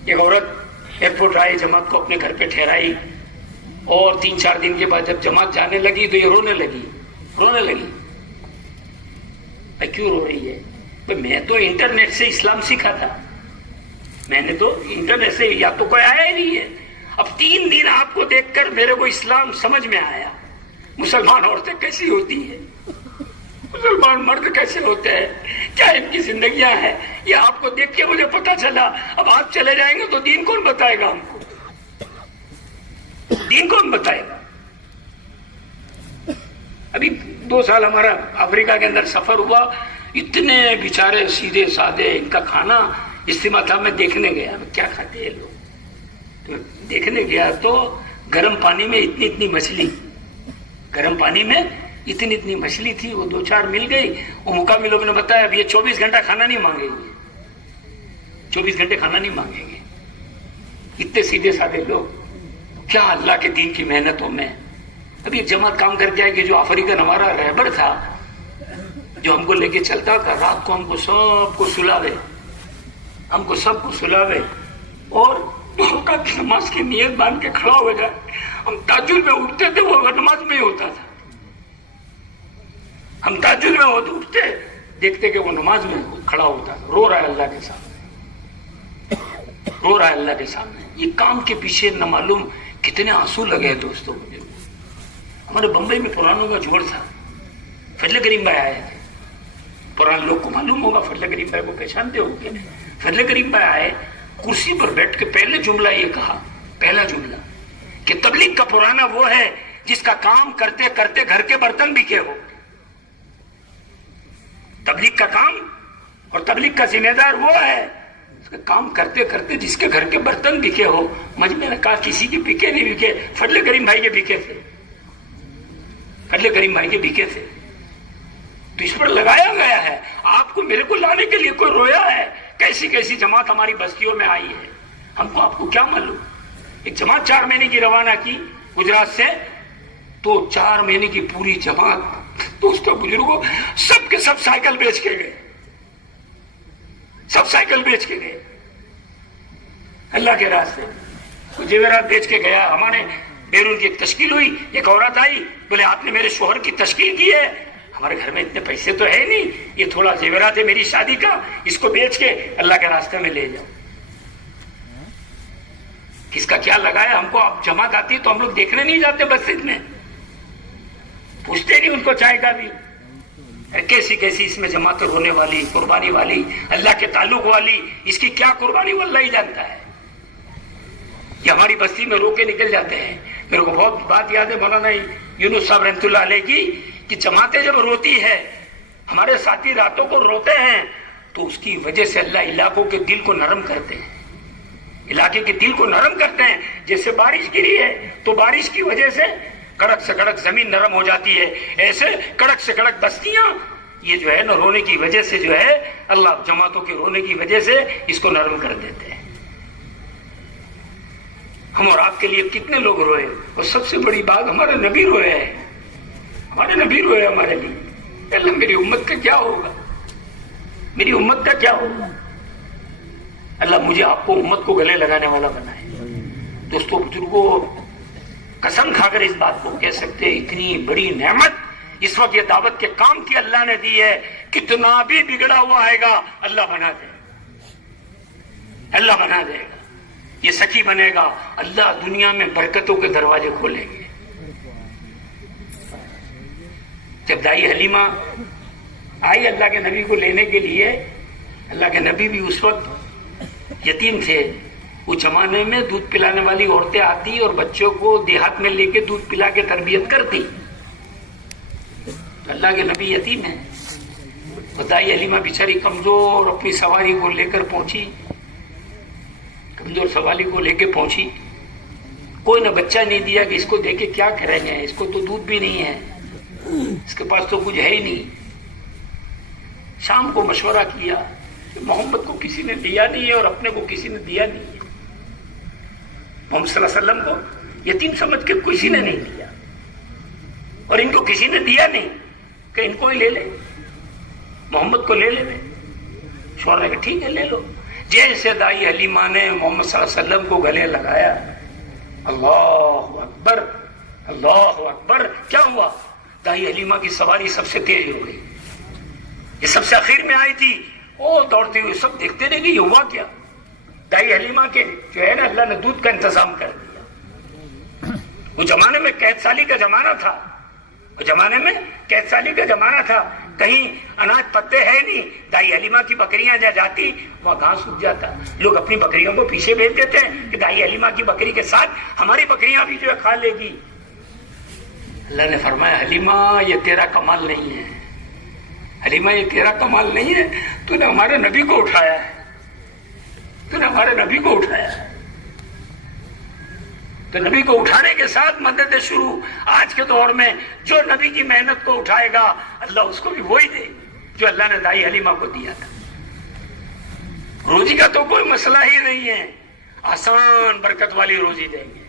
ایک عورت ایئرپورٹ آئی، جماعت کو اپنے گھر پہ ٹھہرائی، اور 3-4 دن کے بعد جب جماعت جانے لگی تو یہ رونے لگی. کیوں رو رہی ہے؟ میں تو انٹرنیٹ سے اسلام سیکھا تھا، میں نے تو انٹرنیٹ سے، یا تو کوئی آیا ہی نہیں ہے. اب 3 دن آپ کو دیکھ کر میرے کو اسلام سمجھ میں آیا. مسلمان عورتیں کیسی ہوتی ہیں، مسلمان مرد کیسے ہوتے ہیں، کیا ان کی زندگیاں ہیں، یہ آپ کو دیکھ کے مجھے پتا چلا. اب آپ چلے جائیں گے تو دین کون بتائے گا ہم کو؟ دین کون بتائے گا؟ ابھی 2 سال ہمارا افریقہ کے اندر سفر ہوا، اتنے بیچارے سیدھے سادے، ان کا کھانا اجتماع تھا. میں دیکھنے گیا کیا کھاتے ہیں لوگ، تو دیکھنے گیا تو گرم پانی میں اتنی مچھلی، گرم پانی میں اتنی مچھلی تھی. وہ 2-4 مل گئی. وہ مقامی لوگوں نے بتایا اب یہ 24 گھنٹہ کھانا نہیں مانگیں گے، 24 گھنٹے کھانا نہیں مانگیں گے. اتنے سیدھے سادے لوگ، کیا اللہ کے دین کی محنتوں میں. ابھی ایک جماعت کام کر کے آئے کہ جو افریقن ہمارا رہبر تھا، جو ہم کو لے کے چلتا تھا، رات کو ہم کو سب کو سلاوے، اور نماز کی نیت باندھ کے کھڑا ہو جائے. ہم تہجد میں اٹھتے تھے، وہ نماز میں ہی ہوتا تھا. ہم تہجد میں اٹھتے دیکھتے کہ وہ نماز میں کھڑا ہوتا تھا، رو رہا ہے اللہ کے سامنے، رو رہا ہے اللہ کے سامنے. یہ کام کے پیچھے نہ معلوم کتنے آنسو لگے. دوستوں ہمارے بمبئی میں پرانوں کا جوڑ تھا، فضل کریم بھائی آئے تھے. پرانے لوگ کو معلوم ہوگا، فضل کریم بھائی کو پہچانتے ہو گے. فضل کریم بھائی آئے، کرسی پر بیٹھ کے پہلے جملہ یہ کہا، پہلا جملہ کہ تبلیغ کا پرانا وہ ہے جس کا کام کرتے کرتے گھر کے برتن بکے ہو. تبلیغ کا کام اور تبلیغ کا ذمہ دار وہ ہے کام کرتے کرتے جس کے گھر کے برتن بکے ہو. میں نے کہا کسی کے بکے نہیں بکے، فضل کریم بھائی کے بکے تھے، فضل کریم بھائی کے بکے تھے. تو اس پر لگایا گیا ہے. آپ کو میرے کو لانے کے لیے کوئی رویا ہے؟ کیسی کیسی جماعت ہماری بستیوں میں آئی ہے، ہم کو آپ کو کیا معلوم. ایک جماعت 4 مہینے کی روانہ کی گجرات سے، تو 4 مہینے کی پوری جماعت دوستوں بزرگوں سب کے سب سائیکل بیچ کے گئے، سب سائیکل بیچ کے گئے اللہ کے راستے. جیورات بیچ کے گیا. ہمارے بیرون کی ایک تشکیل ہوئی، ایک عورت آئی، بولے آپ نے میرے شوہر کی تشکیل کی ہے، ہمارے گھر میں اتنے پیسے تو ہے نہیں، یہ تھوڑا زیورات ہے میری شادی کا، اس کو بیچ کے اللہ کے راستے میں لے جاؤ. کس کا کیا لگایا ہم کو. آپ جماعت آتی تو ہم لوگ دیکھنے نہیں جاتے مسجد میں، پوچھتے نہیں ان کو چائے کا بھی. کیسی کیسی اس میں جماعت رونے والی، قربانی والی، اللہ کے تعلق والی، اس کی کیا قربانی وہ اللہ ہی جانتا ہے. یہ ہماری بستی میں رو کے نکل جاتے ہیں. میرے کو بہت بات یاد ہے مولانا یونس صاحب رحمۃ اللہ علیہ کی، کہ جماعتیں جب روتی ہے، ہمارے ساتھی راتوں کو روتے ہیں، تو اس کی وجہ سے اللہ علاقوں کے دل کو نرم کرتے ہیں، علاقے کے دل کو نرم کرتے ہیں. جیسے بارش گری ہے تو بارش کی وجہ سے کڑک سے کڑک زمین نرم ہو جاتی ہے، ایسے کڑک سے کڑک بستیاں یہ جو ہے نا رونے کی وجہ سے جو ہے اللہ جماعتوں کے رونے کی وجہ سے اس کو نرم کر دیتے ہیں. ہم اور آپ کے لیے کتنے لوگ روئے، اور سب سے بڑی بات ہمارے نبی روئے ہیں، ہمارے نبی روئے ہمارے لیے. اللہ میری امت کا کیا ہوگا، میری امت کا کیا ہوگا. اللہ مجھے آپ کو امت کو گلے لگانے والا بنائے. دوستوں بزرگوں قسم کھا کر اس بات کو کہہ سکتے ہیں، اتنی بڑی نعمت اس وقت یہ دعوت کے کام کی اللہ نے دی ہے. کتنا بھی بگڑا ہوا آئے گا اللہ بنا دے گا، اللہ بنا دے گا. یہ سخی بنے گا، اللہ دنیا میں برکتوں کے دروازے کھولیں گے. جب دائی حلیمہ آئی اللہ کے نبی کو لینے کے لیے، اللہ کے نبی بھی اس وقت یتیم تھے. اس زمانے میں دودھ پلانے والی عورتیں آتی اور بچوں کو دیہات میں لے کے دودھ پلا کے تربیت کرتی. اللہ کے نبی یتیم ہیں. دائی حلیمہ بیچاری کمزور اپنی سواری کو لے کر پہنچی. کمزور سوالی کو لے کے پہنچی. کوئی نہ بچہ نہیں دیا کہ اس کو دے کے کیا کریں گے, اس کو تو دودھ بھی نہیں ہے, اس کے پاس تو کچھ ہے ہی نہیں. شام کو مشورہ کیا کہ محمد کو کسی نے دیا نہیں ہے اور اپنے کو کسی نے دیا نہیں ہے. محمد صلی اللہ علیہ وسلم کو یتیم سمجھ کے کسی نے نہیں دیا اور ان کو کسی نے دیا نہیں کہ ان کو ہی لے لے, محمد کو لے لے. شوہر نے کہا ٹھیک ہے لے لو. جیسے دائی حلیمہ نے محمد صلی اللہ علیہ وسلم کو گلے لگایا, اللہ اکبر اللہ اکبر, کیا ہوا؟ دائی حلیمہ کی سواری سب سے تیز ہو گئی. یہ سب سے آخر میں آئی تھی, وہ دوڑتے ہوئے سب دیکھتے رہ گئے یہ ہوا کیا. دائی حلیمہ کے جو ہے نا اللہ نے دودھ کا انتظام کر دیا. وہ زمانے میں قید سالی کا زمانہ تھا, وہ زمانے میں قید سالی کا زمانہ تھا. کہیں اناج پتے ہے نہیں, دائی حلیمہ کی بکریاں جہاں جاتی وہاں گھاس اگ جاتا. لوگ اپنی بکریوں کو پیچھے بھیج دیتے ہیں کہ دائی حلیمہ کی بکری کے ساتھ ہماری بکریاں بھی جو ہے کھا لے گی. اللہ نے فرمایا حلیمہ یہ تیرا کمال نہیں ہے, حلیمہ یہ تیرا کمال نہیں ہے, تو نے ہمارے نبی کو اٹھایا ہے, تو نے ہمارے نبی کو اٹھایا ہے. تو نبی کو اٹھانے کے ساتھ مدد شروع. آج کے دور میں جو نبی کی محنت کو اٹھائے گا اللہ اس کو بھی وہی دے جو اللہ نے دائی حلیمہ کو دیا تھا. روزی کا تو کوئی مسئلہ ہی نہیں ہے, آسان برکت والی روزی دیں گے,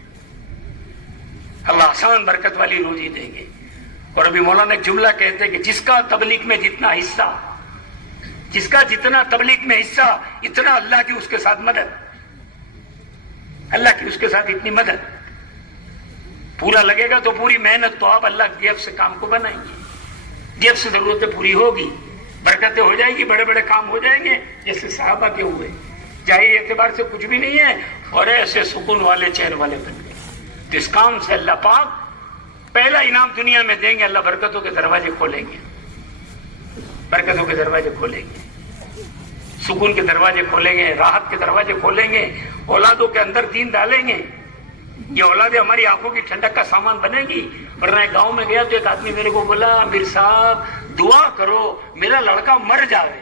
اللہ آسان برکت والی روزی دیں گے. اور ابھی مولانا ایک جملہ کہتے ہیں کہ جس کا تبلیغ میں جتنا حصہ, جس کا جتنا تبلیغ میں حصہ اتنا اللہ کی اس کے ساتھ مدد, اللہ کی اس کے ساتھ اتنی مدد. پورا لگے گا تو پوری محنت تو آپ اللہ کی جیب سے کام کو بنائیں گے, جیب سے ضرورتیں پوری ہوگی, برکتیں ہو جائیں گی, بڑے بڑے کام ہو جائیں گے جیسے صحابہ کے ہوئے. ظاہری اعتبار سے کچھ بھی نہیں ہے اور ایسے سکون والے چہر والے بن گئے. تو اس کام سے اللہ پاک پہلا انعام دنیا میں دیں گے, اللہ برکتوں کے دروازے کھولیں گے, برکتوں کے دروازے کھولیں گے, سکون کے دروازے کھولیں گے, راحت کے دروازے کھولیں گے, اولادوں کے اندر دین ڈالیں گے. یہ اولادیں ہماری آنکھوں کی ٹھنڈک کا سامان بنے گی. ورنہ ایک گاؤں میں گیا تو ایک آدمی میرے کو بولا امیر صاحب دعا کرو میرا لڑکا مر جاوے.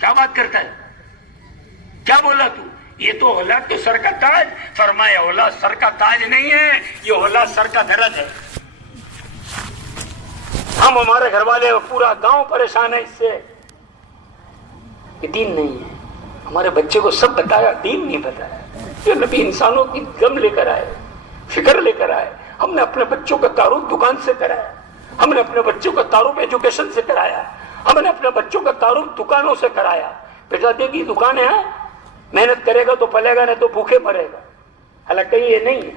کیا بات کرتا ہے, کیا بولا تو؟ یہ تو اولاد تو سر کا تاج. فرمایا اولاد سر کا تاج نہیں ہے, یہ اولاد سر کا درج ہے. ہم ہمارے گھر والے پورا گاؤں پریشان ہے اس سے کہ دین نہیں ہے. ہمارے بچے کو سب بتایا, دین نہیں بتایا. یہ نبی انسانوں کی غم لے کر آئے, فکر لے کر آئے. ہم نے اپنے بچوں کا تعارف دکان سے کرایا, ہم نے اپنے بچوں کا تعارف ایجوکیشن سے کرایا, ہم نے اپنے بچوں کا تعارف دکانوں سے کرایا. بیٹا دیکھی دکانیں ہیں, محنت کرے گا تو پلے گا, نہیں تو بھوکے مرے گا. حالانکہ کہیں یہ نہیں ہے,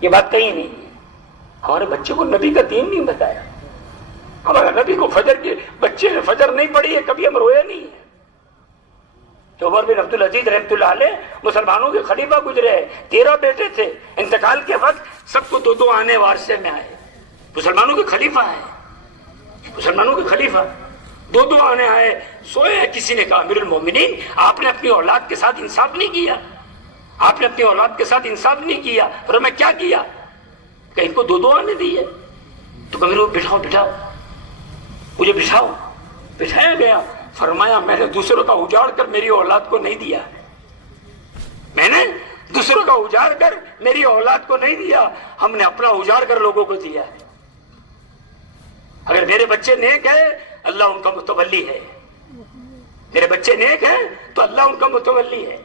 یہ بات کہیں نہیں ہے. ہمارے بچے کو نبی کا دین نہیں بتایا. ہمارے نبی کو فجر کے بچے نے فجر نہیں پڑھی ہے, کبھی ہم روئے نہیں ہے. تو عمر بن عبد العزیز رحمۃ اللہ علیہ مسلمانوں کے خلیفہ گزرے, 13 بیٹے تھے. انتقال کے وقت سب کو 2 آنے وارثے میں آئے. مسلمانوں کے خلیفہ ہیں, مسلمانوں کے خلیفہ 2 آنے آئے. سوئے, کسی نے کہا امیر المومنین آپ نے اپنی اولاد کے ساتھ انصاف نہیں کیا, آپ نے اپنی اولاد کے ساتھ انصاف نہیں کیا. پھر میں کیا کیا کہ ان کو 2 آنے دیے. تو کہ میرے کو بٹھاؤ بٹھاؤ, مجھے بٹھاؤ. بٹھایا گیا. فرمایا میں نے دوسروں کا اجاڑ کر میری اولاد کو نہیں دیا, میں نے دوسروں کا اجاڑ کر میری اولاد کو نہیں دیا, ہم نے اپنا اجاڑ کر لوگوں کو دیا ہے. اگر میرے بچے نیک ہیں اللہ ان کا متولی ہے, میرے بچے نیک ہیں تو اللہ ان کا متولی ہے.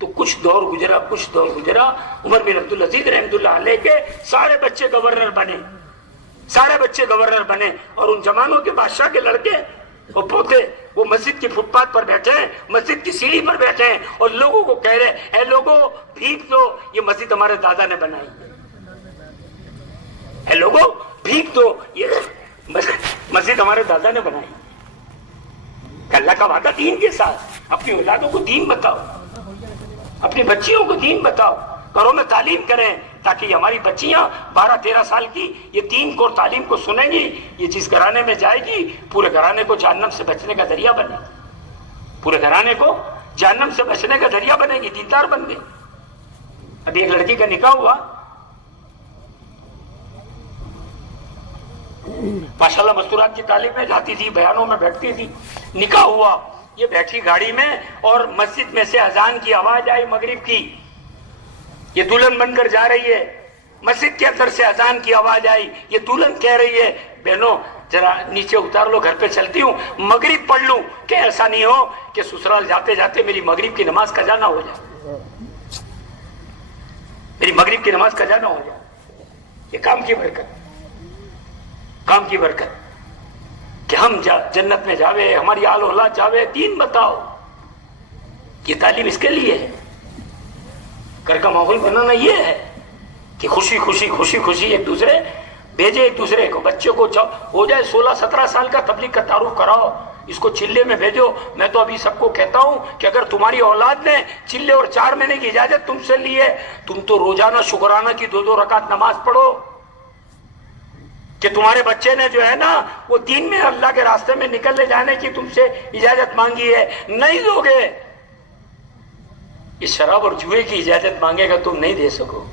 تو کچھ دور گزرا, عمر بن عبد العزیز رحمۃ اللہ علیہ کے سارے بچے گورنر بنے, سارے بچے گورنر بنے. اور ان زمانوں کے بادشاہ کے لڑکے وہ پوتے وہ مسجد کی فٹ پاتھ پر بیٹھے ہیں, مسجد کی سیڑھی پر بیٹھے ہیں اور لوگوں کو کہہ رہے ہیں اے لوگوں بھیک دو, یہ مسجد ہمارے دادا نے بنائی. اے لوگوں بھیک دو, یہ مسجد ہمارے دادا نے بنائی. کہ اللہ کا وعدہ دین کے ساتھ. اپنی اولادوں کو دین بتاؤ, اپنی بچیوں کو دین بتاؤ, گھروں میں تعلیم کریں تاکہ ہماری بچیاں 12-13 سال کی یہ دین کو تعلیم کو سنیں گی. یہ جس گھرانے میں جائے گی پورے گھرانے کو جہنم سے بچنے کا ذریعہ بنے, پورے گھرانے کو جہنم سے بچنے کا ذریعہ بنے گی, دیندار بن گئے. ابھی ایک لڑکی کا نکاح ہوا, ماشاءاللہ مستورات کی تعلیم میں جاتی تھی, بیانوں میں بیٹھتی تھی. نکاح ہوا, یہ بیٹھی گاڑی میں اور مسجد میں سے اذان کی آواز آئی مغرب کی، یہ دلہن بن کر جا رہی ہے، مسجد کے اندر سے اذان کی آواز آئی، یہ دلہن کہہ رہی ہے بہنوں ذرا نیچے اتار لو، گھر پہ چلتی ہوں، مغرب پڑھ لوں، کہ ایسا نہیں ہو کہ سسرال جاتے جاتے میری مغرب کی نماز قضا نہ ہو جائے، میری مغرب کی نماز قضا نہ ہو جائے۔ یہ کام کی برکت، کام کی برکت کہ ہم جنت میں جاوے، ہماری آل اولاد جاوے، دین بتاؤ، یہ تعلیم اس کے لیے ہے۔ گھر کا ماحول بنانا یہ ہے کہ خوشی خوشی خوشی خوشی ایک دوسرے بھیجے، ایک دوسرے کو، بچے کو ہو جائے 16-17 سال کا تبلیغ کا تعارف کراؤ، اس کو چلے میں بھیجو۔ میں تو ابھی سب کو کہتا ہوں کہ اگر تمہاری اولاد نے چلے اور 4 مہینے کی اجازت تم سے لی ہے، تم تو روزانہ شکرانہ کی 2 رکعت نماز پڑھو، کہ تمہارے بچے نے جو ہے نا وہ دین میں اللہ کے راستے میں نکلنے جانے کی تم سے اجازت مانگی ہے، نہیں دو گے، اس شراب اور جوئے کی اجازت مانگے گا تم نہیں دے سکو۔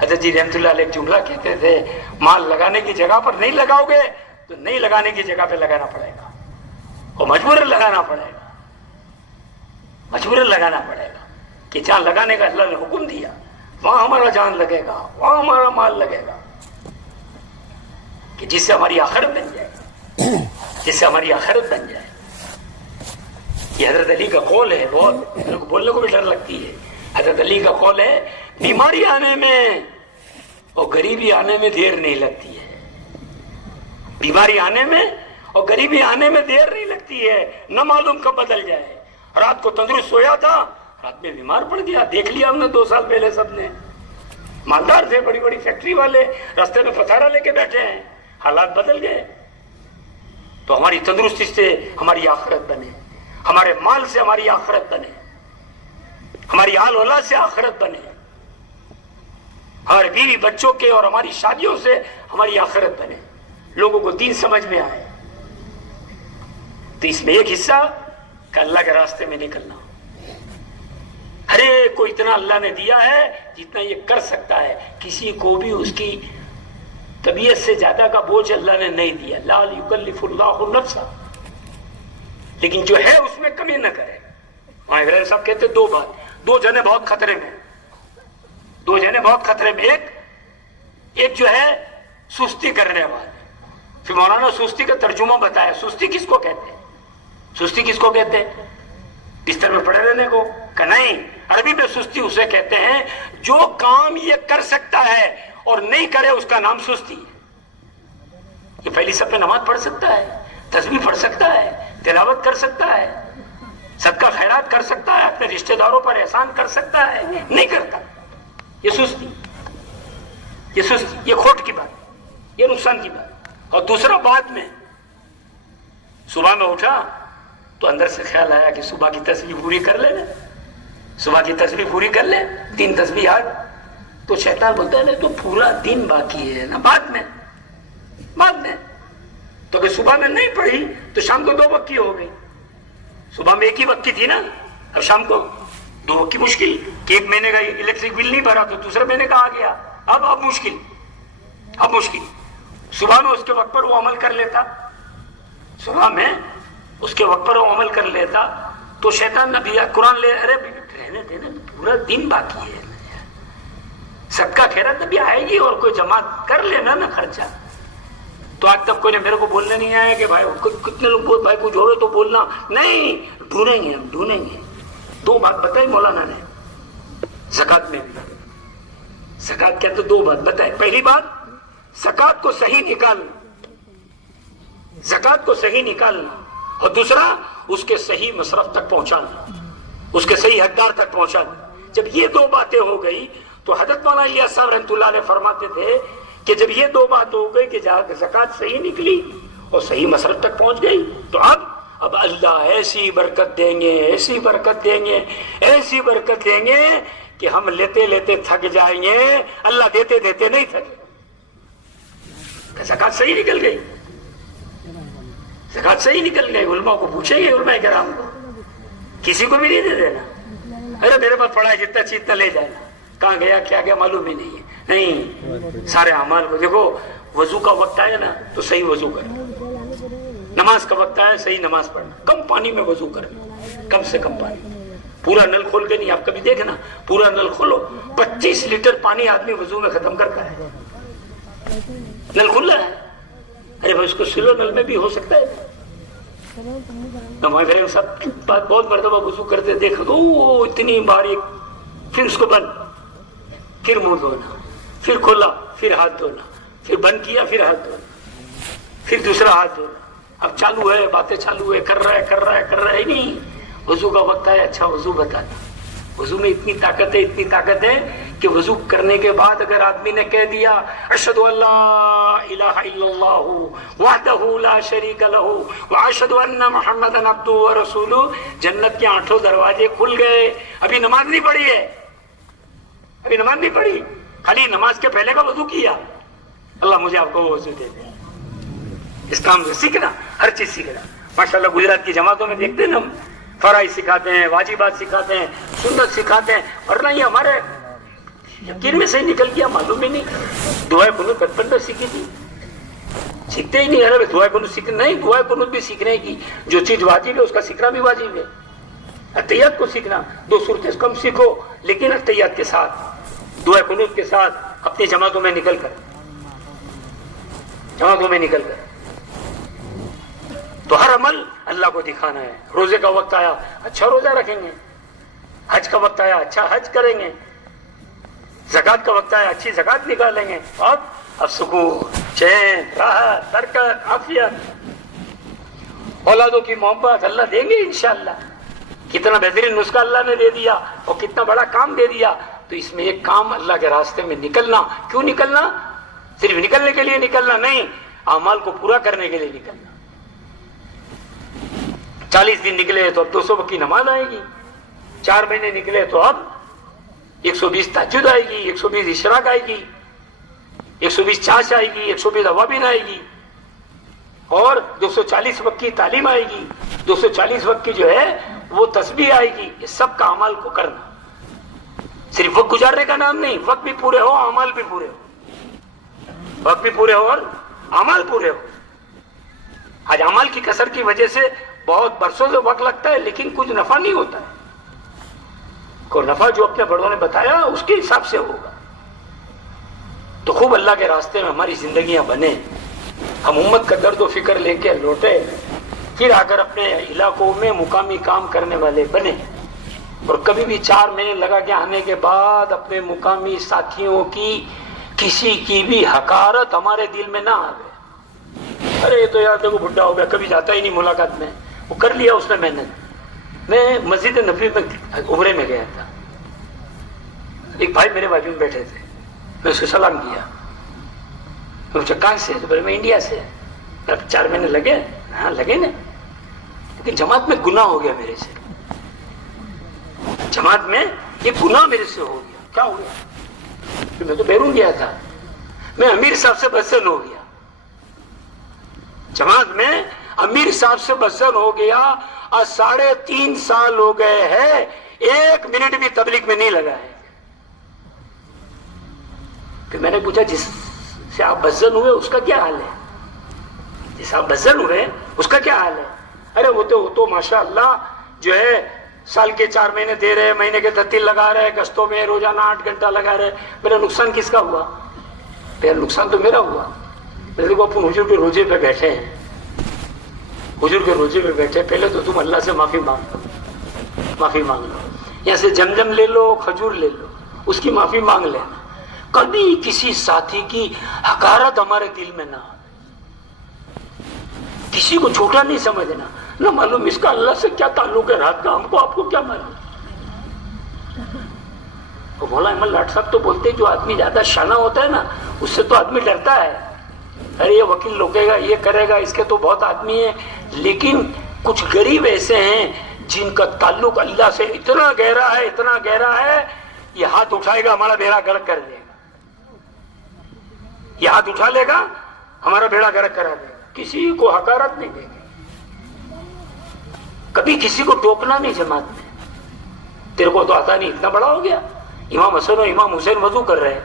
حضرت جی رحمت اللہ علیہ ایک جملہ کہتے تھے، مال لگانے کی جگہ پر نہیں لگاؤ گے تو نہیں لگانے کی جگہ پہ لگانا پڑے گا، اور مجبوراً لگانا پڑے گا، مجبوراً لگانا پڑے گا، کہ جہاں لگانے کا اللہ نے حکم دیا وہاں ہمارا جان لگے گا، وہاں ہمارا مال لگے گا، کہ جس سے ہماری آخرت بن جائے، جس سے ہماری آخرت بن جائے۔ یہ حضرت علی کا قول ہے، بہت میرے کو بولنے کو بھی ڈر لگتی ہے۔ حضرت علی کا قول ہے، بیماری آنے میں اور غریبی آنے میں دیر نہیں لگتی ہے، بیماری آنے میں اور غریبی آنے میں دیر نہیں لگتی ہے، نہ معلوم کب بدل جائے۔ رات کو تندرست سویا تھا، رات میں بیمار پڑ گیا، دیکھ لیا ہم نے 2 سال پہلے سب نے، مالدار تھے، بڑی بڑی فیکٹری والے، راستے میں پتھارا لے کے بیٹھے ہیں، حالات بدل گئے۔ تو ہماری تندرستی سے ہماری آخرت بنے، ہمارے مال سے ہماری آخرت بنے، ہماری آل اولاد سے آخرت بنے، ہمارے بیوی بچوں کے اور ہماری شادیوں سے ہماری آخرت بنے، لوگوں کو دین سمجھ میں آئے۔ تو اس میں ایک حصہ کہ اللہ کے راستے میں نکلنا، ہر ایک کو اتنا اللہ نے دیا ہے جتنا یہ کر سکتا ہے، کسی کو بھی اس کی طبیعت سے زیادہ کا بوجھ اللہ نے نہیں دیا، لا یکلف اللہ نفسا، لیکن جو ہے اس میں کمی نہ کرے۔ وہاں ابراہیم صاحب کہتے 2 بات، 2 جنے بہت خطرے میں، 2 جنے بہت خطرے میں، ایک جو ہے سستی کرنے والے۔ پھر مولانا سستی کا ترجمہ بتایا، سستی کس کو کہتے ہیں، سستی کس کو کہتے ہیں؟ بستر میں پڑے رہنے کو؟ کہ نہیں، عربی میں سستی اسے کہتے ہیں جو کام یہ کر سکتا ہے اور نہیں کرے، اس کا نام سستی ہے۔ یہ پہلی صف پہ نماز پڑھ سکتا ہے، تسبیح پڑھ سکتا ہے، تلاوت کر سکتا ہے، صدقہ خیرات کر سکتا ہے، اپنے رشتہ داروں پر احسان کر سکتا ہے، نہیں کرتا، یہ سستی، یہ سستی، یہ کھوٹ کی بات، یہ نقصان کی بات۔ اور دوسرا، بعد میں صبح میں اٹھا تو اندر سے خیال آیا کہ صبح کی تسبیح پوری کر لے، صبح کی تسبیح پوری کر لے، 3 تسبیحات، تو شیطان بولتا ہے تو پورا دن باقی ہے نا، بعد میں تو کہ صبح میں نہیں پڑھی تو شام کو 2 وقت کی ہو گئی، صبح میں 1 ہی وقت کی تھی نا، اب شام کو 2 وقت کی مشکل، کہ 1 مہینے کا الیکٹرک بل نہیں بھرا تو دوسرے مہینے کا آ گیا، اب مشکل، اب مشکل۔ صبح میں اس کے وقت پر وہ عمل کر لیتا، صبح میں اس کے وقت پر وہ عمل کر لیتا تو شیطان نبی قرآن لے، ارے رہنے دینا، پورا دن باقی ہے، صدقہ خیرات بھی آئے گی اور کوئی جمع کر لینا نا خرچہ۔ تو آج تک کوئی نے میرے کو بولنے نہیں آیا کہ بھائی کتنے لوگ بہت بھائی کچھ ہوئے تو بولنا نہیں، ڈھونڈیں گے ہم، ڈھونڈیں گے۔ 2 بات بتائی مولانا نے زکات میں بھی، زکات کیا تو 2 بات بتائی۔ پہلی بات، زکات کو صحیح نکالنا، زکات کو صحیح نکالنا، اور دوسرا اس کے صحیح مصرف تک پہنچانا، اس کے صحیح حقدار تک پہنچانا۔ جب یہ 2 باتیں ہو گئی تو حضرت مولانا الیاس صاحب رحمۃ اللہ علیہ فرماتے تھے کہ جب یہ 2 بات ہو گئی کہ زکات صحیح نکلی اور صحیح مصرف تک پہنچ گئی تو اب اللہ ایسی برکت دیں گے، ایسی برکت دیں گے، ایسی برکت دیں گے کہ ہم لیتے لیتے تھک جائیں گے، اللہ دیتے دیتے نہیں تھکے۔ زکات صحیح نکل گئی، زکات صحیح نکل گئی، علماء کو پوچھیں گے، علماء کرام کو، کسی کو بھی نہیں دے دینا، ارے میرے پاس پڑا ہے جتنا چیز اتنا لے جانا، کہاں گیا کیا گیا معلوم ہی نہیں ہے، نہیں، سارے اعمال کو دیکھو۔ وضو کا وقت آئے نا تو صحیح وضو کرنا، نماز کا وقت آیا صحیح نماز پڑھنا، کم پانی میں وضو کرنا، کم سے کم پانی، پورا نل کھول کے نہیں. آپ کبھی دیکھنا پورا نل کھولو 25 لیٹر پانی آدمی وضو میں ختم کرتا ہے. نل کھلا ہے، ارے بھائی اس کو سلو نل میں بھی ہو سکتا ہے. ہمارے گھر سب بات بہت مرتبہ وضو کرتے دیکھ دو اتنی باریک، پھر اس کو بند، پھر منہ دھونا، پھر کھولا، پھر ہاتھ دھونا، پھر بند کیا، پھر ہاتھ دھونا، پھر دوسرا ہاتھ دھونا. اب چالو ہے، باتیں چالو ہے، کر رہا ہے نہیں. وضو کا وقت ہے، اچھا وضو بتانا. وضو میں اتنی طاقت ہے کہ وضو کرنے کے بعد اگر آدمی نے کہہ دیا اشہد ان لا الہ الا اللہ وحدہ لا شریک لہ واشہد ان محمدا عبدہ ورسولہ، جنت کے 8 دروازے کھل گئے. ابھی نماز نہیں پڑھی ہے، ابھی نماز نہیں پڑھی، خالی نماز کے پہلے کا وضو کیا. اللہ مجھے آپ کو وہ وضو دے دے. اس کام کو سیکھنا، ہر چیز سیکھنا. ماشاءاللہ گجرات کی جماعتوں میں دیکھتے ہیں نا، ہم فرائض سکھاتے ہیں، واجبات سکھاتے ہیں، سنت سکھاتے ہیں، ورنہ یہ ہمارے یقین میں سے نکل گیا، معلوم ہی نہیں. دعائے قنوت بچپن میں سیکھی تھی، سیکھتے ہی نہیں. ارے دعائے قنوت سیکھنا نہیں، دعائے قنوت بھی سیکھنے کی جو چیز واجب ہے اس کا سیکھنا بھی واجب ہے. اتحیات کو سیکھنا، 2 صورتیں کم سیکھو لیکن اتحیات کے ساتھ، دعائے قنوت کے ساتھ اپنی جماعتوں میں نکل کر تو ہر عمل اللہ کو دکھانا ہے. روزے کا وقت آیا، اچھا روزہ رکھیں گے. حج کا وقت آیا، اچھا حج کریں گے. زکوٰۃ کا وقت آیا، اچھی زکوٰۃ نکالیں گے. اب سکون، چین، راحت، برکت، عافیت، اولادوں کی محبت اللہ دیں گے انشاءاللہ. کتنا بہترین نسخہ اللہ نے دے دیا اور کتنا بڑا کام دے دیا. تو اس میں ایک کام اللہ کے راستے میں نکلنا. کیوں نکلنا؟ صرف نکلنے کے لیے نکلنا نہیں، اعمال کو پورا کرنے کے لیے نکلنا. 40 دن نکلے تو اب 200 وقت کی نماز آئے گی. 4 مہینے نکلے تو اب 120 تہجد آئے گی، 120 اشراق آئے گی، 120 چاش آئے گی، 120 اوابین آئے گی، اور 240 وقت کی تعلیم آئے گی، 240 وقت کی جو ہے وہ تسبیح آئے گی. یہ سب کا اعمال کو کرنا، صرف وقت گزارنے کا نام نہیں. وقت بھی پورے ہو، اعمال بھی پورے ہو. وقت بھی پورے ہو اور اعمال پورے ہو. آج اعمال کی کثرت کی وجہ سے بہت برسوں سے وقت لگتا ہے لیکن کچھ نفع نہیں ہوتا ہے. کوئی نفع جو اپنے بڑوں نے بتایا اس کے حساب سے ہوگا. تو خوب اللہ کے راستے میں ہماری زندگیاں بنے، ہم امت کا درد و فکر لے کے لوٹے، پھر آ کر اپنے علاقوں میں مقامی کام کرنے والے بنے. اور کبھی بھی 4 مہینے لگا کے آنے کے بعد اپنے مقامی ساتھیوں کی کسی کی بھی حقارت ہمارے دل میں نہ آئے. ارے یہ تو یار دیکھو بڈھا ہو گیا، کبھی جاتا ہی نہیں ملاقات میں. وہ کر لیا اس نے محنت. میں مسجد نبوی میں عمرے میں گیا تھا، ایک بھائی میرے بازو میں بیٹھے تھے، میں اس کو سلام کیا. کہاں سے؟ تو میں انڈیا سے. 4 مہینے لگے؟ ہاں لگے نا، لیکن جماعت میں گناہ ہو گیا میرے سے. جماعت میں یہ گناہ میرے سے ہو گیا. کیا ہو گیا؟ میں تو بیرون گیا تھا، میں امیر صاحب سے بدزن ہو گیا. جماعت میں امیر صاحب سے بدزن ہو گیا اور 3.5 سال ہو گئے ہیں، 1 منٹ بھی تبلیغ میں نہیں لگا ہے. پھر میں نے پوچھا جس سے آپ بدزن ہوئے اس کا کیا حال ہے؟ جس آپ بدزن ہوئے اس کا کیا حال ہے؟ ارے وہ تو ماشاءاللہ جو ہے سال کے 4 مہینے دے رہے، مہینے کے 33 لگا رہے، گشتوں میں روزانہ 8 گھنٹہ لگا رہے. میرا نقصان کس کا ہوا؟ میرا نقصان تو میرا ہوا. میرے کو اپنے حضور کے روزے پہ بیٹھے ہیں، حضور کے روزے پہ بیٹھے. پہلے تو تم اللہ سے معافی مانگ لو. یہاں سے جمجم لے لو، کھجور لے لو، اس کی معافی مانگ لینا. کبھی کسی ساتھی کی حقارت ہمارے دل میں نہ، کسی کو چھوٹا نہیں سمجھنا. نہ معلوم اس کا اللہ سے کیا تعلق ہے رات کا، ہم کو آپ کو کیا معلوم. مولا احمد لاٹ صاحب تو بولتے جو آدمی زیادہ شانہ ہوتا ہے نا اس سے تو آدمی ڈرتا ہے. ارے یہ وکیل روکے گا، یہ کرے گا، اس کے تو بہت آدمی ہیں. لیکن کچھ غریب ایسے ہیں جن کا تعلق اللہ سے اتنا گہرا ہے، یہ ہاتھ اٹھائے گا ہمارا بیڑا غرق کر دے گا. یہ ہاتھ اٹھا لے گا ہمارا بیڑا غرق کرا دے گا. کسی کو حقارت نہیں دے گا، کبھی کسی کو ٹوکنا نہیں. جماعت میں تیرے کو تو آتا نہیں، اتنا بڑا ہو گیا. امام حسن اور امام حسین وضو کر رہے،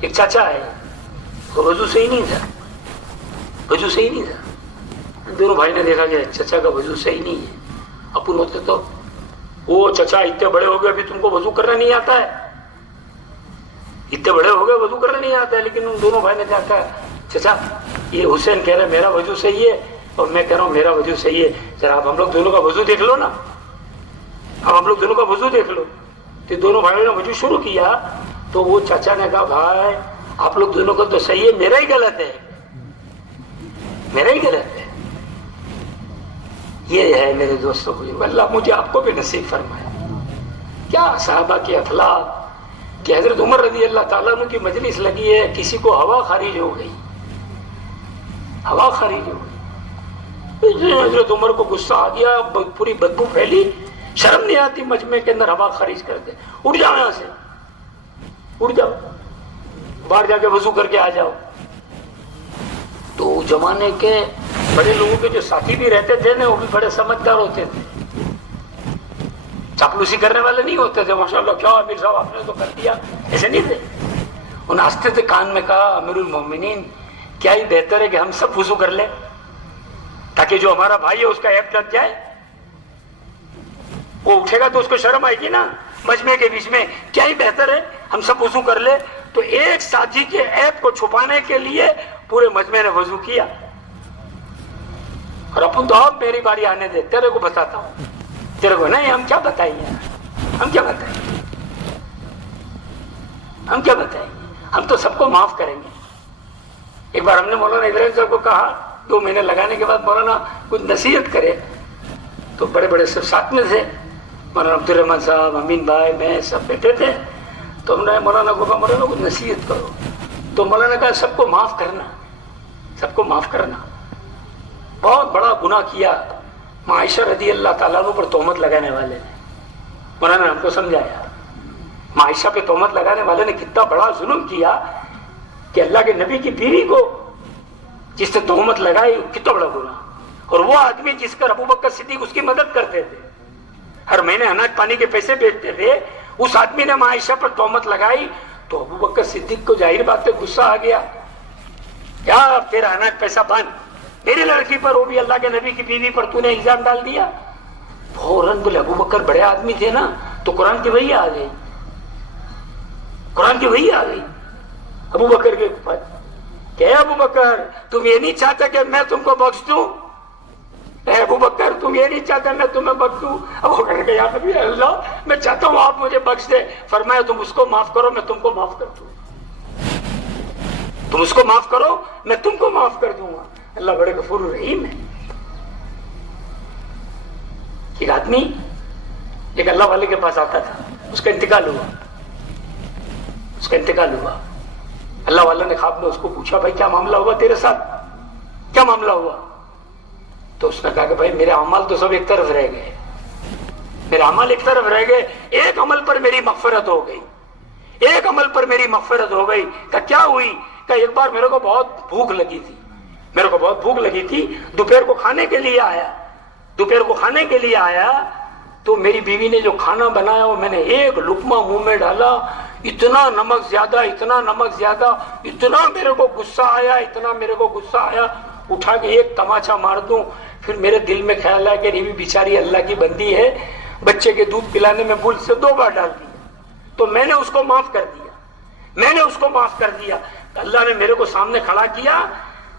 ایک چاچا ہے وہ وضو سے ہی نہیں تھا. دونوں بھائی نے دیکھا کہ چچا کا وضو صحیح نہیں ہے. اپن ہوتے تو وہ چچا اتنے بڑے ہو گئے ابھی تم کو وضو کرنا نہیں آتا ہے, اتنے بڑے ہو گئے وضو کرنا نہیں آتا ہے. لیکن ان دونوں بھائی نے دیکھا چچا یہ حسین کہہ رہے میرا وضو صحیح ہے اور میں کہہ رہا ہوں میرا وضو صحیح ہے, ذرا آپ ہم لوگ دونوں کا وضو دیکھ لو نا, اب ہم لوگ دونوں کا وضو دیکھ لو. تو دونوں بھائیوں نے وضو شروع کیا تو وہ چچا نے کہا بھائی آپ لوگ دونوں کا تو صحیح ہے, میرا ہی غلط ہے, میرا ہی غلط ہے. یہ ہے میرے دوستوں کو, اللہ مجھے آپ کو بھی نصیب فرمائے. کیا صحابہ کے اخلاق کہ حضرت عمر رضی اللہ تعالیٰ عنہ کی مجلس لگی ہے, کسی کو ہوا خارج ہو گئی, ہوا خارج ہو گئی. حضرت عمر کو غصہ آ گیا, پوری بدبو پھیلی, شرم نہیں آتی مجمع کے اندر ہوا خارج کر دے, اٹھ جاؤ یہاں سے, اٹھ جاؤ باہر جا کے وضو کر کے آ جاؤ. تو زمانے کے بڑے لوگوں کے جو ساتھی بھی رہتے تھے نا وہ بھی بڑے سمجھدار ہوتے تھے, چاپلوسی کرنے والے نہیں ہوتے تھے. ماشاءاللہ کیا امیر صاحب آپ نے تو کر دیا, ایسے نہیں تھے. انہوں ہنستے تھے, کان میں کہا امیر المومنین کیا ہی بہتر ہے کہ ہم سب وضو کر لیں تاکہ جو ہمارا بھائی ہے اس کا عیب ڈٹ جائے. وہ اٹھے گا تو اس کو شرم آئے گی نا مجمع کے بیچ میں, کیا ہی بہتر ہے ہم سب وضو کر لیں. تو ایک ساتھی کے عیب کو چھپانے کے لیے پورے مجمع نے وضو کیا. اور اپن تو اب میری باری آنے دے, تیرے کو بتاتا ہوں, تیرے کو نہیں, ہم کیا بتائیے, ہم کیا بتائیں, ہم کیا بتائیں, ہم تو سب کو معاف کریں گے. ایک بار ہم نے مولانا ابراہیم صاحب کو کہا 2 مہینے لگانے کے بعد مولانا کچھ نصیحت کرے, تو بڑے بڑے سب ساتھ میں تھے, مولانا عبد الرحمان صاحب, امین بھائی, میں سب بیٹھے تھے. تو ہم نے مولانا کو کہا مولانا کچھ نصیحت کرو. تو مولانا کہا سب کو معاف کرنا, سب کو معاف کرنا. بہت بڑا گناہ کیا عائشہ رضی اللہ تعالیٰ عنہ پر تہمت لگانے والے نے. مولانا نے ہم کو سمجھایا عائشہ پہ تہمت لگانے والے نے کتنا بڑا ظلم کیا کہ اللہ کے نبی کی بیوی کو جس نے تہمت لگائی, کتنا بڑا گناہ. اور وہ آدمی جس پر ابو بکر صدیق اس کی مدد کرتے تھے, ہر مہینے اناج پانی کے پیسے بیچتے تھے, اس آدمی نے عائشہ پر تہمت لگائی تو ابو بکر صدیق کو ظاہر بات ہے غصہ آ گیا, کیا تیرا اناج پیسہ بند, میری لڑکی پر, وہ بھی اللہ کے نبی کی بیوی پر تو نے الزام ڈال دیا. فوراً بولے ابو بکر بڑے آدمی تھے نا, تو قرآن کی وحی آ گئی, قرآن کی وحی آ گئی ابو بکر کے اوپر. کہ ابو بکر تم یہ نہیں چاہتا کہ میں تم کو بخش دوں, اے ابو بکر تم یہ نہیں چاہتا میں تمہیں بخش دوں. ابو بکر کہ یا نبی اللہ میں چاہتا ہوں آپ مجھے بخش دے. فرمایا تم اس کو معاف کرو میں تم کو معاف کر دوں, تم اس کو معاف کرو میں تم کو معاف کر دوں گا. اللہ بڑے غفور رحیم ہے. ایک آدمی ایک اللہ والے کے پاس آتا تھا, اس کا انتقال ہوا, اس کا انتقال ہوا. اللہ والے نے خواب میں اس کو پوچھا بھائی کیا معاملہ ہوا تیرے ساتھ, کیا معاملہ ہوا؟ تو اس نے کہا کہ بھائی میرے اعمال تو سب ایک طرف رہ گئے, میرے اعمال ایک طرف رہ گئے, ایک عمل پر میری مغفرت ہو گئی, ایک عمل پر میری مغفرت ہو گئی. کہ کیا ہوئی؟ کہ ایک بار میرے کو بہت بھوک لگی تھی, میرے کو بہت بھوک لگی تھی, دوپہر کو کھانے کے لیے آیا, دوپہر کو کھانے کے لیے آیا تو میری بیوی نے جو کھانا بنایا وہ میں نے ایک لقمہ منہ میں ڈالا, اتنا نمک زیادہ, اتنا نمک زیادہ, اتنا میرے کو غصہ آیا, اتنا میرے کو غصہ آیا, اٹھا کے ایک تماچا مار دوں. پھر میرے دل میں خیال آیا کہ یہ بھی بیچاری اللہ کی بندی ہے, بچے کے دودھ پلانے میں بھول سے 2 بار ڈال دیا, تو میں نے اس کو معاف کر دیا, میں نے اس کو معاف کر دیا. اللہ نے میرے کو سامنے کھڑا کیا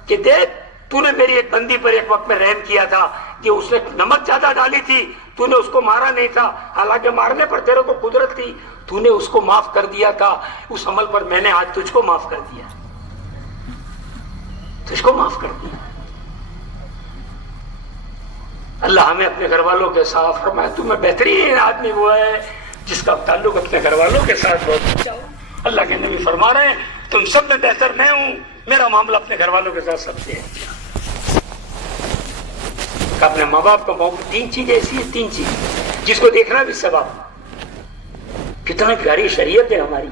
کہ دیکھ تو نے میری ایک بندی پر ایک وقت میں رحم کیا تھا کہ اس نے نمک زیادہ ڈالی تھی, تو نے اس کو مارا نہیں تھا, حالانکہ مارنے پر تیرے کو قدرت تھی, تو نے اس کو معاف کر دیا تھا, اس عمل پر میں نے آج تجھ کو معاف کر دیا, تجھ کو معاف کر دیا. اللہ ہمیں اپنے گھر والوں کے ساتھ فرمائے. تمہیں بہترین آدمی وہ ہے جس کا تعلق اپنے گھر والوں کے ساتھ بہت اچھا ہو. اللہ کے نبی فرما رہے ہیں تم سب میں بہتر میں ہوں, میرا معاملہ اپنے گھر والوں کے ساتھ سب سے ہے. اپنے ماں باپ کا موقع 3 چیزیں ایسی ہیں, 3 چیز جس کو دیکھنا بھی ثواب. کتنا پیاری شریعت ہے ہماری,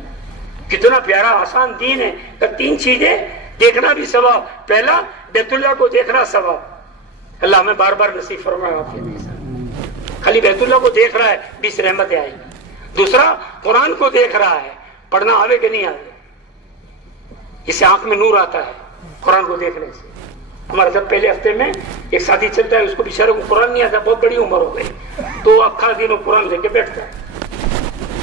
کتنا پیارا آسان دین ہے. کہ 3 چیزیں دیکھنا بھی ثواب. پہلا بیت اللہ کو دیکھنا ثواب, اللہ ہمیں بار بار نصیب فرمائے. آپ کے خالی بیت اللہ کو دیکھ رہا ہے 20 رحمتیں آئیں گی. دوسرا قرآن کو دیکھ رہا ہے, پڑھنا آوے کہ نہیں آوے, اس سے آنکھ میں نور آتا ہے قرآن کو دیکھنے سے. ہمارے ساتھ پہلے ہفتے میں ایک ساتھی چلتا ہے، اس کو بیچارے کو قرآن نہیں آتا، بہت بڑی عمر ہو گئی، تو اکھا دن وہ قرآن لے کے بیٹھتا ہے،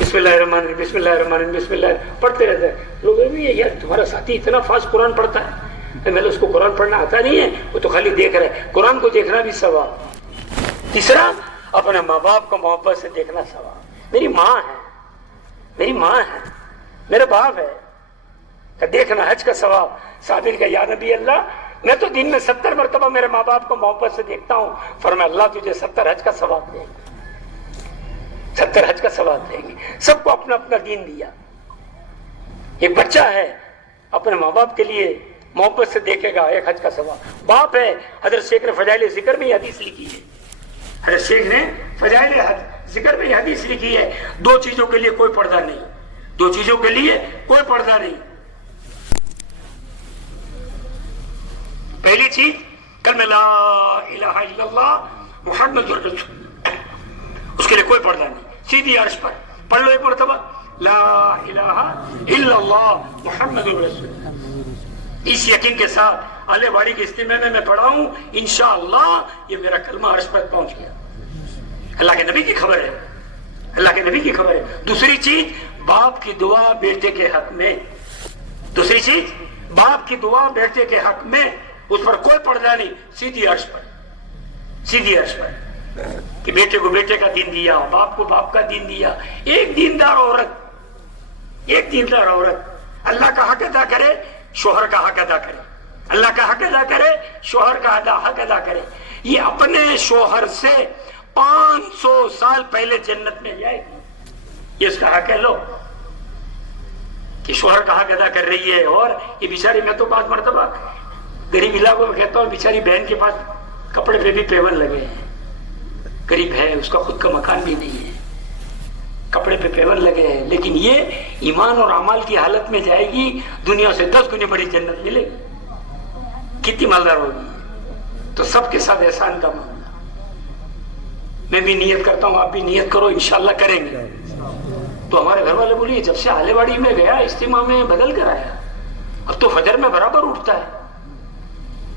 بسم اللہ الرحمن الرحیم بسم اللہ الرحمن الرحیم بسم اللہ پڑھتے رہتا ہے. لوگ یار تمہارا ساتھی اتنا فاسٹ قرآن پڑھتا ہے، میں اس کو قرآن پڑھنا آتا نہیں ہے، وہ تو خالی دیکھ رہا ہے. قرآن کو دیکھنا بھی ثواب. تیسرا، اپنے ماں باپ کو محبت سے دیکھنا ثواب. میری ماں ہے، میری ماں ہے، میرا باپ ہے، کہ دیکھنا حج کا ثواب. صابر کا یا نبی اللہ، میں تو دن میں 70 مرتبہ میرے ماں باپ کو محبت سے دیکھتا ہوں. فرمایا اللہ تجھے 70 حج کا ثواب دے گا، 70 حج کا ثواب دیں گے. سب کو اپنا اپنا دین دیا. ایک بچہ ہے اپنے ماں باپ کے لیے محبت سے دیکھے گا، ایک حج کا ثواب. باپ ہے، حضرت شیخ نے فضائل ذکر میں یہ حدیث لکھی ہے، حضرت شیخ نے فضائل ذکر میں یہ حدیث لکھی ہے، 2 چیزوں کے لیے کوئی پردہ نہیں، 2 چیزوں کے لیے کوئی پردہ نہیں. پہلی چیز کلمہ لا الہ الا اللہ محمد رسول اللہ، اس کے لیے کوئی پردہ نہیں. سیدھی عرش پر پڑھ لو ایک مرتبہ، لا الہ الا اللہ محمد رسول اللہ. اس یقین کے ساتھ آلے واڑی کے اجتماع میں پڑھا ہوں، انشاءاللہ یہ میرا کلمہ عرش پر پہنچ گیا. اللہ کے نبی کی خبر ہے، اللہ کے نبی کی خبر ہے. دوسری چیز، باپ کی دعا بیٹے کے حق میں. دوسری چیز، باپ کی دعا بیٹے کے حق میں، اس پر کوئی پردہ نہیں. سیدھی عرش پر، سیدھی عرش پر، کہ بیٹے کو بیٹے کا دین دیا، باپ کو باپ کا دین دیا. ایک دیندار عورت، ایک دیندار عورت اللہ کا حق ادا کرے، شوہر کا حق ادا کرے، اللہ کا حق ادا کرے، شوہر کا حق ادا کرے. یہ اپنے شوہر سے 500 سال پہلے جنت میں جائے گی. یہ اس کا حق ہے، لو کہ شوہر کا حق ادا کر رہی ہے. اور یہ بیچاری، میں تو بعض مرتبہ غریب علاقوں میں کہتا ہوں، بیچاری بہن کے پاس کپڑے پہ بھی پیون لگے ہیں، غریب ہے، اس کا خود کا مکان بھی نہیں ہے، کپڑے پہ پیون لگے ہیں، لیکن یہ ایمان اور اعمال کی حالت میں جائے گی، دنیا سے 10 گنے بڑی جنت ملے گی. کتنی مالدار ہوگی. تو سب کے ساتھ احسان کا معاملہ. میں بھی نیت کرتا ہوں، آپ بھی نیت کرو، انشاءاللہ کریں گے. تو ہمارے گھر والے بولیے جب سے آلے واڑی میں گیا اجتماع میں بدل کر آیا، اب تو فجر میں برابر اٹھتا ہے.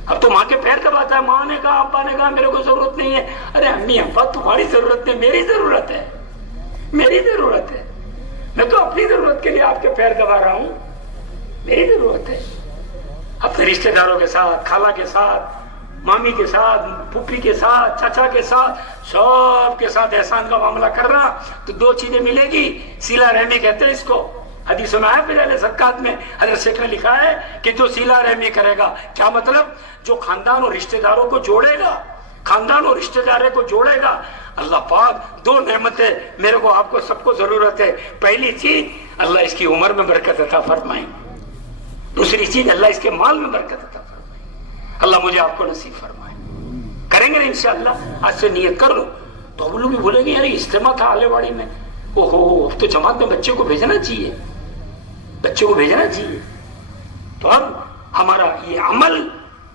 اب تو ماں کے پیر دباتا ہے. ماں نے کہا، ابا نے کہا میرے کو ضرورت نہیں ہے. ارے امی ابا تمہاری ضرورت نہیں، میری ضرورت ہے، میری ضرورت ہے. میں تو اپنی ضرورت کے لیے آپ کے پیر دبا رہا ہوں، میری ضرورت ہے. اپنے رشتہ داروں کے ساتھ، خالہ کے ساتھ، مامی کے ساتھ، پھوپھی کے ساتھ، چچا کے ساتھ، سب کے ساتھ احسان کا معاملہ کرنا، تو 2 چیزیں ملے گی. سیلا رحمی کہتے ہیں اس کو. حدیث میں آیا پہلے زکات میں حضرت شیخ نے لکھا ہے کہ جو سیلا رحمی کرے گا، کیا مطلب؟ جو خاندان اور رشتہ داروں کو جوڑے گا، خاندان اور رشتہ داروں کو جوڑے گا. اللہ پاک 2 نعمتیں میرے کو، آپ کو، سب کو ضرورت ہے. پہلی چیز، اللہ اس کی عمر میں برکت عطا فرمائے. دوسری چیز، اللہ اس کے مال میں برکت عطا فرمائے. اللہ مجھے آپ کو نصیب فرمائے. کریں گے نا انشاءاللہ. آج سے نیت کر لو. تو ہم لوگ بھی بولیں گے یار اجتماع تھا آلے واڑی میں، اوہو اب تو جماعت میں بچے کو بھیجنا چاہیے، بچے کو بھیجنا چاہیے. تو اب ہمارا یہ عمل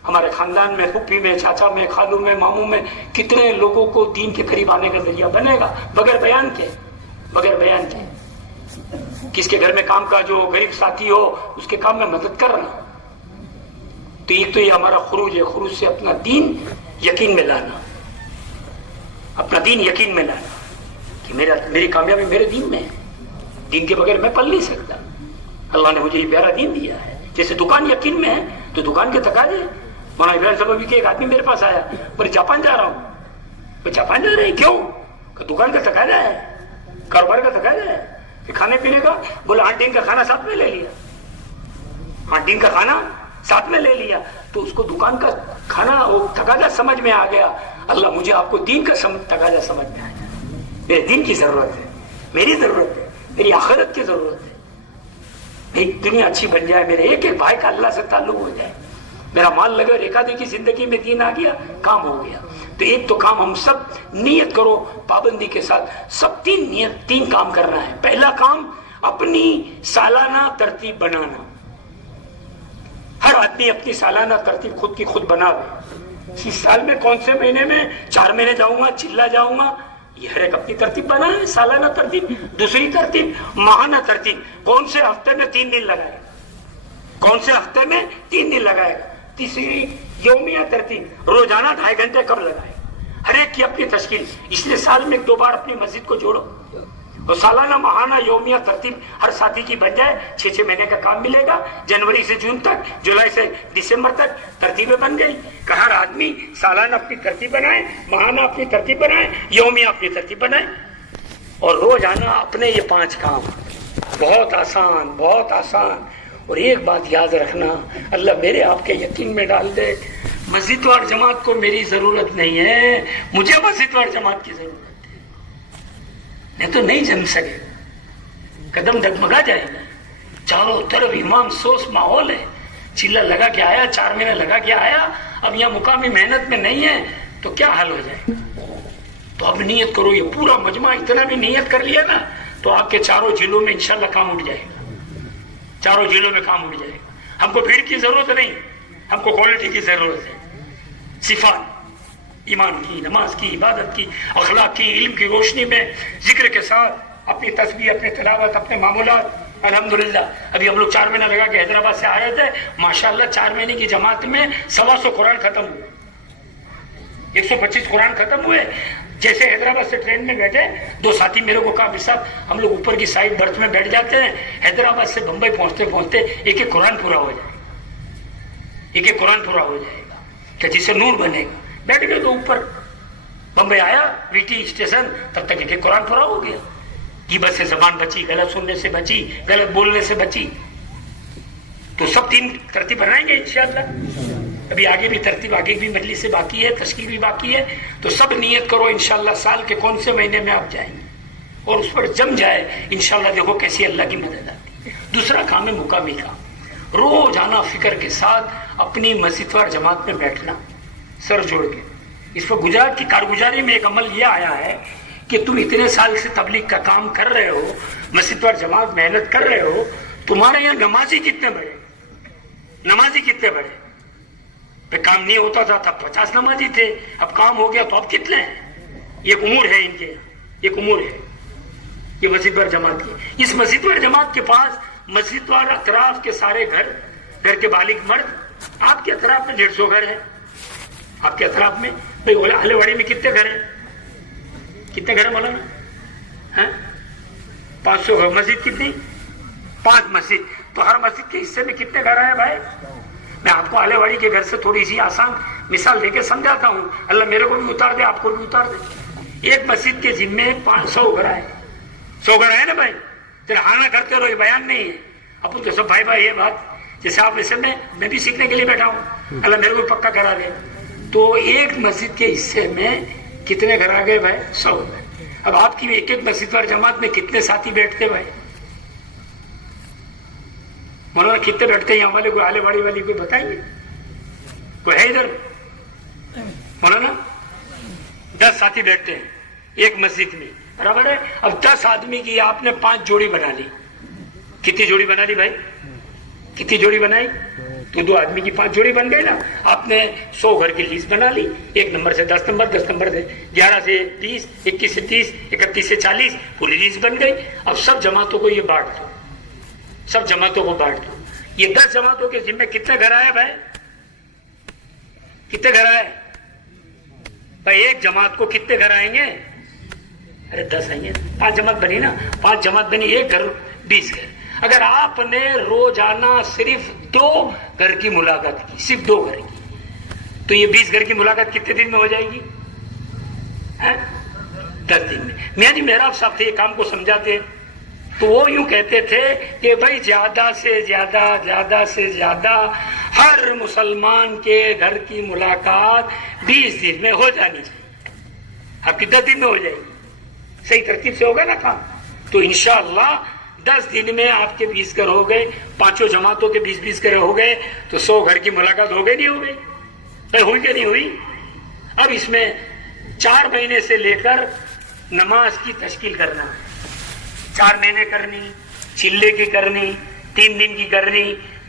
ہمارے خاندان میں، پھوپھی میں، چاچا میں، خالو میں، ماموں میں کتنے لوگوں کو دین کے قریب آنے کا ذریعہ بنے گا، بغیر بیان کے، بغیر بیان کے. کس کے گھر میں کام کاج ہو، غریب ساتھی ہو، اس کے کام میں مدد کرنا. تو ایک تو یہ ہمارا خروج ہے، خروج سے اپنا دین یقین میں لانا، اپنا دین یقین میں لانا کہ میری کامیابی میرے دین میں ہے، دین کے بغیر میں پل نہیں سکتا. اللہ نے مجھے یہ پیارا دین دیا ہے. جیسے دکان یقین میں ہے تو دکان کے تقاضے. مولانا ابراہیم صاحب کے ایک آدمی میرے پاس آیا، بولے جاپان جا رہا ہوں. میں جاپان جا رہے ہیں کیوں؟ کہ دکان کا تقاضا ہے، کاروبار کا تقاضا ہے. کہ کھانے پینے کا؟ بولا 8 دن کا کھانا ساتھ میں لے لیا، 8 دن کا کھانا ساتھ میں لے لیا. تو اس کو دکان کا کھانا وہ تقاضا سمجھ میں آ گیا. اللہ مجھے آپ کو دین کا تقاضا سمجھ میں آیا. میرے دین کی ضرورت ہے، میری ضرورت ہے، میری آخرت کی ضرورت ہے. میری دنیا اچھی بن جائے، میرے ایک ایک بھائی کا اللہ سے تعلق ہو جائے، میرا مال لگے اور ایک آدھی کی زندگی میں دین آ گیا، کام ہو گیا. تو ایک تو کام ہم سب نیت کرو پابندی کے ساتھ، سب 3 کام کرنا ہے. پہلا کام اپنی سالانہ ترتیب بنانا. ہر آدمی اپنی سالانہ ترتیب خود کی خود بناوے. اس سال میں کون سے مہینے میں 4 مہینے جاؤں گا، چلا جاؤں گا، یہ ہر ایک اپنی ترتیب بنائے، سالانہ ترتیب. دوسری ترتیب ماہانہ ترتیب. کون سے ہفتے میں 3 دن لگائے گا، کون سے ہفتے میں 3 دن لگائے گا. تیسری یومیہ ترتیب روزانہ 2.5 گھنٹے کب لگائے، ہر ایک کی اپنی تشکیل، اس لیے سال میں 2 بار اپنی مسجد کو جوڑو، تو سالانہ ماہانہ یومیہ ترتیب ہر ساتھی کی بن جائے، 6 مہینے کا کام ملے گا، جنوری سے جون تک، جولائی سے دسمبر تک ترتیبیں بن گئی کہ ہر آدمی سالانہ اپنی ترتیب بنائے، ماہانہ اپنی ترتیب بنائے، یومیہ اپنی ترتیب بنائے، اور روزانہ اپنے یہ 5 کام، بہت آسان، بہت آسان۔ اور ایک بات یاد رکھنا، اللہ میرے آپ کے یقین میں ڈال دے، مسجد وار جماعت کو میری ضرورت نہیں ہے، مجھے مسجد وار جماعت کی ضرورت ہے، نہیں تو نہیں جم سکے، قدم ڈگمگا جائے گا، چاروں طرف امام سوس ماحول ہے، چلا لگا کے آیا، 4 مہینے لگا کے آیا، اب یہاں مقامی محنت میں نہیں ہے تو کیا حل ہو جائے؟ تو اب نیت کرو، یہ پورا مجمع اتنا بھی نیت کر لیا نا تو آپ کے چاروں ضلعوں میں انشاءاللہ کام اٹھ جائے گا، چاروں ضلعوں میں کام اٹھ جائے گا۔ ہم کو بھیڑ کی ضرورت نہیں، ہم کو کوالٹی کی ضرورت ہے، صفات، ایمان کی، نماز کی، عبادت کی، اخلاق کی، علم کی روشنی میں ذکر کے ساتھ اپنی تسبیح، اپنی تلاوت، اپنے معمولات۔ الحمدللہ ابھی ہم لوگ 4 مہینہ لگا کے حیدرآباد سے آئے تھے، ماشاءاللہ 4 مہینے کی جماعت میں 125 قرآن ختم ہوئے، 125 قرآن ختم ہوئے۔ جیسے حیدرآباد سے ٹرین میں بیٹھے، 2 ساتھی میرے کو کہا صاحب ہم لوگ اوپر کی سائڈ برتھ میں بیٹھ جاتے ہیں، حیدرآباد سے بمبئی پہنچتے پہنچتے ایک قرآن پورا ہو جائے گا، ایک قرآن پورا ہو جائے گا کہ جس سے نور بنے گا۔ بیٹھ گئے تو اوپر بمبئی آیا وی ٹی اسٹیشن، تب تک ایک قرآن پورا ہو گیا۔ غیبت سے زبان بچی، غلط سننے سے بچی، غلط بولنے سے بچی۔ تو سب 3 ترتیب بنائیں گے انشاءاللہ۔ ابھی آگے بھی ترتیب، آگے بھی مجلس سے باقی ہے، تشکیل بھی باقی ہے، تو سب نیت کرو انشاءاللہ سال کے کون سے مہینے میں آپ جائیں گے اور اس پر جم جائے انشاءاللہ، دیکھو کیسی اللہ کی مدد آتی ہے۔ دوسرا کام ہے مقامی کام، روزانہ فکر کے ساتھ اپنی مسجد وار جماعت میں بیٹھنا سر جوڑ کے۔ اس پر گجرات کی کارگزاری میں ایک عمل یہ آیا ہے کہ تم اتنے سال سے تبلیغ کا کام کر رہے ہو، مسجد وار جماعت محنت کر رہے ہو، تمہارے یہاں نمازی کتنے بڑے، نمازی کتنے بڑے؟ کام نہیں ہوتا تھا تب 50 نمازی تھے، اب کام ہو گیا تو اب کتنے ہیں؟ ایک امور ہے ان کے، ایک امور ہے یہ مسجد وار جماعت کی۔ اس مسجد وار جماعت کے پاس مسجد وار اطراف کے سارے گھر کے بالغ مرد، آپ کے اطراف میں 150 گھر ہیں، آپ کے اطراف میں بھائی اہل واڑی میں کتنے گھر ہیں؟ کتنے گھر ہیں مولانا؟ 500 گھر۔ مسجد کتنی؟ 5 مسجد، تو ہر مسجد کے حصے میں کتنے گھر ہیں بھائی؟ میں آپ کو آلے واڑی کے گھر سے تھوڑی سی آسان مثال دے کے سمجھاتا ہوں، اللہ میرے کو بھی اتار دے، آپ کو بھی اتار دے۔ ایک مسجد کے ذمے 500 گھر ہے، 100 گھر ہے نا بھائی؟ چلے ہانا کرتے رہو، یہ بیان نہیں ہے، اپن تو سب بھائی یہ بات جیسے آپ ویسے میں بھی سیکھنے کے لیے بیٹھا ہوں، اللہ میرے کو پکا کرا دے۔ تو ایک مسجد کے حصے میں کتنے گھر آ گئے بھائی؟ 100 گھر۔ اب آپ کی ایک مسجد وار جماعت میں کتنے ساتھی بیٹھتے بھائی؟ مولانا کتنے بیٹھتے ہیں یہاں والے؟ کوئی آلے واڑی والی کوئی بتائیے، کوئی ہے ادھر؟ مولانا 10 ساتھی بیٹھتے ہیں ایک مسجد میں، برابر ہے؟ اب 10 آدمی کی آپ نے 5 جوڑی بنا لی، کتنی جوڑی بنا لی بھائی؟ کتنی جوڑی بنائی؟ تو 2 آدمی کی 5 جوڑی بن گئی نا۔ آپ نے 100 گھر کی لیسٹ بنا لی، 1 نمبر سے 10 نمبر، 10 نمبر سے 11 سے 30، 21 سے 30، 31 سے 40، پوری لیسٹ بن گئی۔ اب سب جماعتوں کو یہ بانٹ دو، سب جماعتوں کو بانٹ دو۔ یہ 10 جماعتوں کے ذمہ کتنے گھر آئے بھائی؟ کتنے گھر آئے بھائی؟ ایک جماعت کو کتنے گھر آئیں گے؟ ارے 10 آئیں گے، 5 جماعت بنی نا، 5 جماعت بنی، ایک گھر 20 گھر۔ اگر آپ نے روزانہ صرف 2 گھر کی ملاقات کی، صرف 2 گھر کی، تو یہ 20 گھر کی ملاقات کتنے دن میں ہو جائے گی؟ 10 دن میں۔ میاں جی محراب صاحب تھے، یہ کام کو سمجھاتے، تو وہ یوں کہتے تھے کہ بھائی زیادہ سے زیادہ ہر مسلمان کے گھر کی ملاقات 20 دن میں ہو جانی چاہیے۔ آپ کی 10 دن میں ہو جائے گی، صحیح ترتیب سے ہوگا نا کام؟ تو انشاءاللہ 10 دن میں آپ کے 20 گھر ہو گئے، 5 جماعتوں کے 20 گھر ہو گئے، تو 100 گھر کی ملاقات ہو گئی نہیں ہو گئی؟ ہوئی کہ نہیں ہوئی؟ اب اس میں 4 مہینے سے لے کر نماز کی تشکیل کرنا ہے، 4 مہینے کرنی، چلے کی کرنی، 3 دن کی کرنی،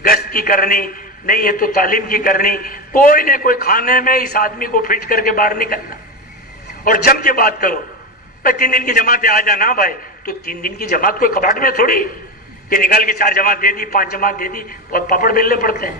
گشت کی کرنی، نہیں ہے تو تعلیم کی کرنی، کوئی نہ کوئی کھانے میں اس آدمی کو فٹ کر کے باہر نکلنا، اور جم کے بات کرو۔ بھائی 3 دن کی جماعت آ جانا بھائی، تو 3 دن کی جماعت کوئی کباڑ میں تھوڑی کہ نکال کے 4 جماعت دے دی، 5 جماعت دے دی، بہت پاپڑ بیلنے پڑتے ہیں۔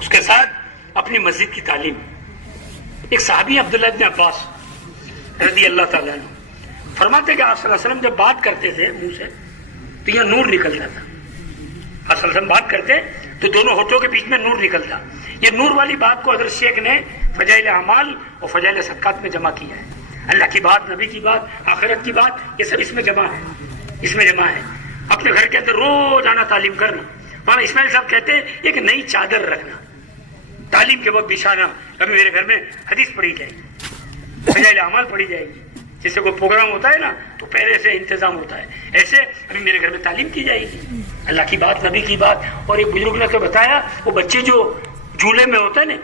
اس کے ساتھ اپنی مسجد کی تعلیم. ایک صحابی عبداللہ ابن عباس رضی اللہ تعالیٰ عنہ فرماتے کہ آپ صلی اللہ علیہ وسلم جب بات کرتے تھے منہ سے تو یہ نور نکلتا تھا. آپ صلی اللہ علیہ وسلم بات کرتے تو دونوں ہونٹوں کے بیچ میں نور نکلتا. یہ نور والی بات کو حضرت شیخ نے فضائل اعمال اور فضائل صدقات میں جمع کیا ہے. اللہ کی بات، نبی کی بات، آخرت کی بات، یہ سب اس میں جمع ہے. اس میں جمع ہے. اپنے گھر کے اندر روز آنا تعلیم کرنا. مولانا اسماعیل صاحب کہتے ہیں ایک نئی چادر رکھنا، تعلیم کے وقت بچھانا. ابھی میرے گھر میں حدیث پڑھی جائے گی، فضائل اعمال پڑھی جائے گی. جیسے کوئی پروگرام ہوتا ہے نا تو پہلے سے انتظام ہوتا ہے، ایسے ابھی میرے گھر میں تعلیم کی جائے گی، اللہ کی بات، نبی کی بات. اور ایک بزرگ نے تو بتایا وہ بچے جو جھولے میں ہوتا ہے نا،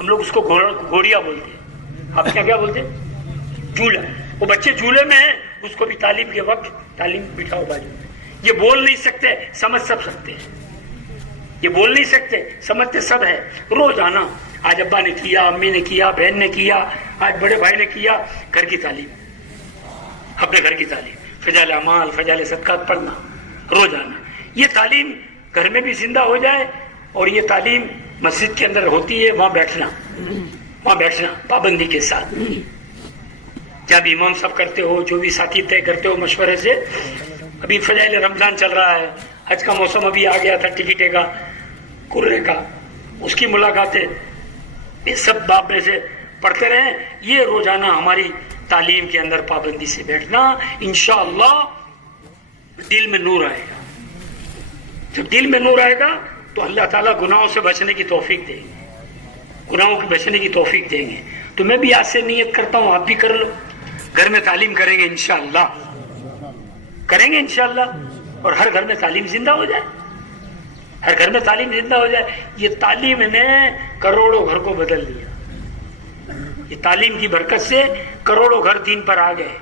ہم لوگ اس کو گھوڑیا بولتے ہیں، آپ کیا بولتے ہیں؟ جھولا. وہ بچے جھولے میں ہیں، اس کو بھی تعلیم کے وقت تعلیم بٹھاؤ بازو میں. یہ بول نہیں سکتے، سمجھ سب سکتے ہیں. یہ بول نہیں سکتے، سمجھتے سب ہے. روز آنا، آج ابا نے کیا، امی نے کیا، بہن نے کیا، آج بڑے بھائی نے کیا. گھر کی تعلیم، اپنے گھر کی تعلیم، فضائل اعمال، فضائل صدقات پڑھنا، روز آنا. یہ تعلیم گھر میں بھی زندہ ہو جائے اور یہ تعلیم مسجد کے اندر ہوتی ہے، وہاں بیٹھنا پابندی کے ساتھ. جب امام صاحب کرتے ہو، جو بھی ساتھی طے کرتے ہو مشورے سے. ابھی فضائل رمضان چل رہا ہے، حج کا موسم ابھی آ گیا تھا، ٹکٹے کا، کرے کا، اس کی ملاقاتیں، یہ سب باب میں سے پڑھتے رہیں. یہ روزانہ ہماری تعلیم کے اندر پابندی سے بیٹھنا، انشاءاللہ دل میں نور آئے گا. جب دل میں نور آئے گا تو اللہ تعالیٰ گناہوں سے بچنے کی توفیق دیں گے، گناہوں کے بچنے کی توفیق دیں گے. تو میں بھی آج سے نیت کرتا ہوں، آپ بھی کر لو. گھر میں تعلیم کریں گے انشاءاللہ، کریں گے انشاءاللہ. اور ہر گھر میں تعلیم زندہ ہو جائے، ہر گھر میں تعلیم زندہ ہو جائے. یہ تعلیم نے کروڑوں گھر کو بدل دیا. یہ تعلیم کی برکت سے کروڑوں گھر دین پر آ گئے،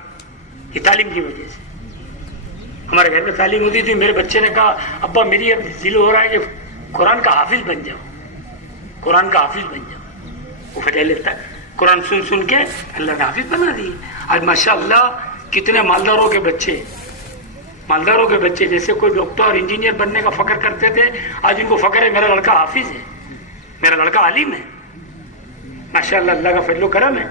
یہ تعلیم کی وجہ سے. ہمارے گھر میں تعلیم ہوتی تھی. میرے بچے نے کہا ابا میری اب دل ہو رہا ہے کہ قرآن کا حافظ بن جاؤ، قرآن کا حافظ بن جاؤ. وہ فتح لیتا ہے، قرآن سن سن کے اللہ نے حافظ بنا دی. آج ماشاءاللہ کتنے مالداروں کے بچے جیسے کوئی ڈاکٹر اور انجینئر بننے کا فخر کرتے تھے، آج ان کو فخر ہے میرا لڑکا حافظ ہے، میرا لڑکا عالم ہے. ماشاءاللہ اللہ کا فضل و کرم ہے،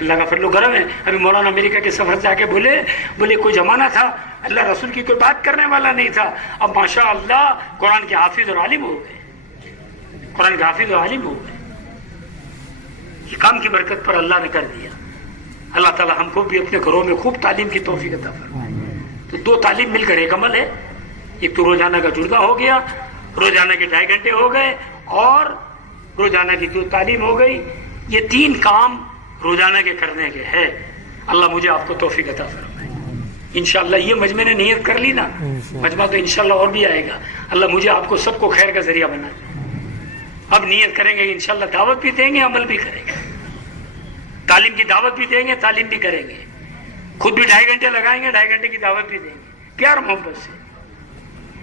اللہ کا فضل و کرم ہے. ابھی مولانا امریکہ کے سفر سے آ کے بولے کوئی زمانہ تھا اللہ رسول کی کوئی بات کرنے والا نہیں تھا، اب ماشاءاللہ قرآن کے حافظ اور عالم ہو گئے، قرآن کے حافظ اور عالم ہو گئے. یہ کام کی برکت پر اللہ نے کر دیا. اللہ تعالی ہم کو بھی اپنے گھروں میں خوب تعلیم کی توفیق عطا فرمائے. تو دو تعلیم مل کر ایک عمل ہے. ایک تو روزانہ کا جڑنا ہو گیا، روزانہ کے 2.5 گھنٹے ہو گئے، اور روزانہ کی 2 تعلیم ہو گئی. یہ 3 کام روزانہ کے کرنے کے ہے. اللہ مجھے آپ کو توفیق عطا فرمائے. انشاءاللہ یہ مجمع نے نیت کر لی نا، مجمع تو انشاءاللہ اور بھی آئے گا. اللہ مجھے آپ کو سب کو خیر کا ذریعہ بنا دے. اب نیت کریں گے انشاءاللہ، دعوت بھی دیں گے، عمل بھی کریں گے. تعلیم کی دعوت بھی دیں گے، تعلیم بھی کریں گے. خود بھی 2.5 گھنٹے لگائیں گے، 2.5 گھنٹے کی دعوت بھی دیں گے، پیار محبت سے،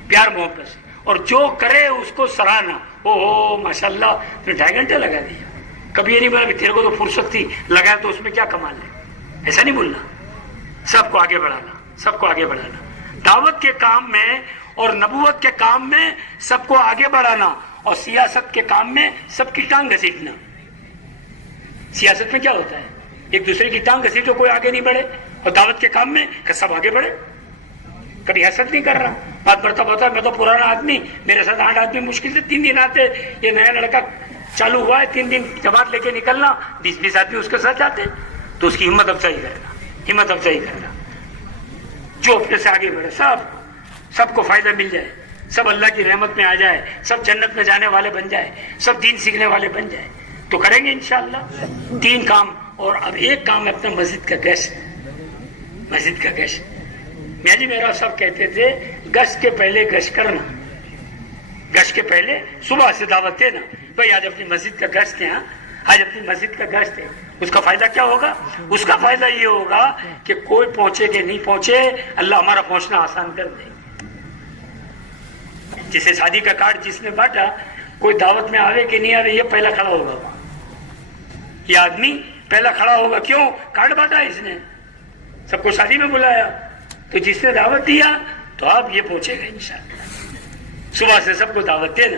پیار محبت سے. اور جو کرے اس کو سراہنا، او ماشاءاللہ تو 2.5 گھنٹے لگا دیا. کبھی یہ نہیں بولا کہ تیرے کو تو فرصت تھی، لگایا تو اس میں کیا کمال ہے، ایسا نہیں بولنا. سب کو آگے بڑھانا، سب کو آگے بڑھانا. دعوت کے کام میں اور نبوت کے کام میں سب کو آگے بڑھانا، اور سیاست کے کام میں سب کی ٹانگ گھسیٹنا. سیاست میں کیا ہوتا ہے، ایک دوسرے کی ٹانگ گھسیٹو، کوئی آگے نہیں بڑھے. اور دعوت کے کام میں کہ سب آگے بڑھے. کبھی حسد نہیں کر رہا. بات بڑھتا ہوتا ہے میں تو پرانا آدمی، میرے ساتھ 8 آدمی مشکل سے 3 دن آتے، یہ نیا لڑکا چالو ہوا ہے 3 دن جماعت لے کے نکلنا، 20 آدمی اس کے ساتھ جاتے، تو اس کی ہمت افزائی کرنا، ہمت افزائی کرنا. جو اپنے سے آگے بڑھے، سب کو فائدہ مل جائے، سب اللہ کی رحمت میں آ جائے، سب جنت میں جانے والے بن جائے، سب دین سیکھنے والے بن جائے، تو کریں گے انشاءاللہ 3 کام. اور اب ایک کام ہے اپنا مسجد کا گشت. مسجد کا گشت میاں جی میرا صاحب کہتے تھے گشت کے پہلے گشت کرنا، گشت کے پہلے صبح سے دعوت دینا، بھائی آج اپنی مسجد کا گشت ہے، آج اپنی مسجد کا گشت ہے. اس کا فائدہ کیا ہوگا؟ اس کا فائدہ یہ ہوگا کہ کوئی پہنچے کہ نہیں پہنچے، اللہ ہمارا پہنچنا آسان کر دے. جسے شادی کا کارڈ جس نے بانٹا، کوئی دعوت میں آوے کہ نہیں آوے، یہ پہلا کھڑا ہوگا. یہ آدمی پہلا کھڑا ہوگا. کیوں؟ کارڈ بانٹا اس نے، سب کو شادی میں بلایا، تو جس نے دعوت دیا تو اب یہ پہنچے گا انشاءاللہ. صبح سے سب کو دعوت دینا،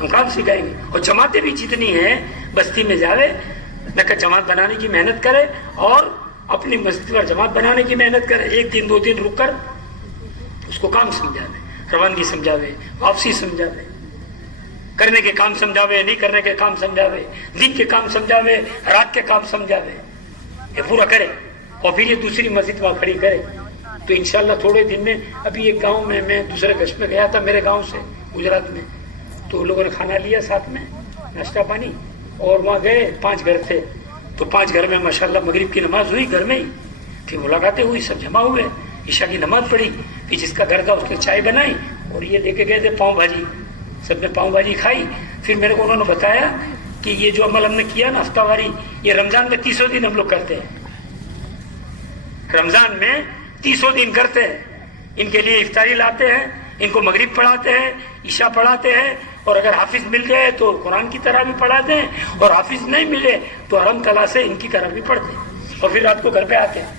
ہم کام سکھائیں گے. اور جماعتیں بھی جتنی ہیں بستی میں جاوے نہ جماعت بنانے کی محنت کرے اور اپنی مسجد پر جماعت بنانے کی محنت کرے. 1 دن 2 دن رک کر اس کو کام سمجھاوے, روانگی سمجھاوے, واپسی سمجھاوے, کرنے کے کام سمجھاوے, نہیں کرنے کے کام سمجھاوے, دن کے کام سمجھاوے, رات کے کام سمجھاوے, یہ پورا کرے اور پھر یہ دوسری مسجد وہاں کھڑی کرے. تو انشاءاللہ تھوڑے دن میں. ابھی ایک گاؤں میں دوسرے گشت میں گیا تھا میرے گاؤں سے گجرات میں, تو لوگوں نے کھانا لیا ساتھ میں, ناشتہ پانی, اور وہاں گئے 5 گھر تھے. تو 5 گھر میں ماشاءاللہ مغرب کی نماز ہوئی گھر میں ہی, پھر ملاقاتیں ہوئی, سب جمع ہوئے, عشاء کی نماز پڑھی, پھر جس کا گھر تھا اس نے چائے بنائی اور یہ لے کے گئے تھے پاؤں بھاجی, سب نے پاؤں بھاجی کھائی. پھر میرے کو انہوں نے بتایا کہ یہ جو عمل ہم نے کیا نا ہفتہ واری, یہ رمضان میں 30 دن ہم لوگ کرتے ہیں. رمضان میں 30 دن کرتے ہیں. ان کے لیے افطاری لاتے ہیں, ان کو مغرب پڑھاتے ہیں, عشاء پڑھاتے ہیں, اور اگر حافظ مل جائے تو قرآن کی طرح بھی پڑھاتے ہیں, اور حافظ نہیں ملے تو حرم کلا سے ان کی طرح بھی پڑھتے ہیں, اور پھر رات کو گھر پہ آتے ہیں.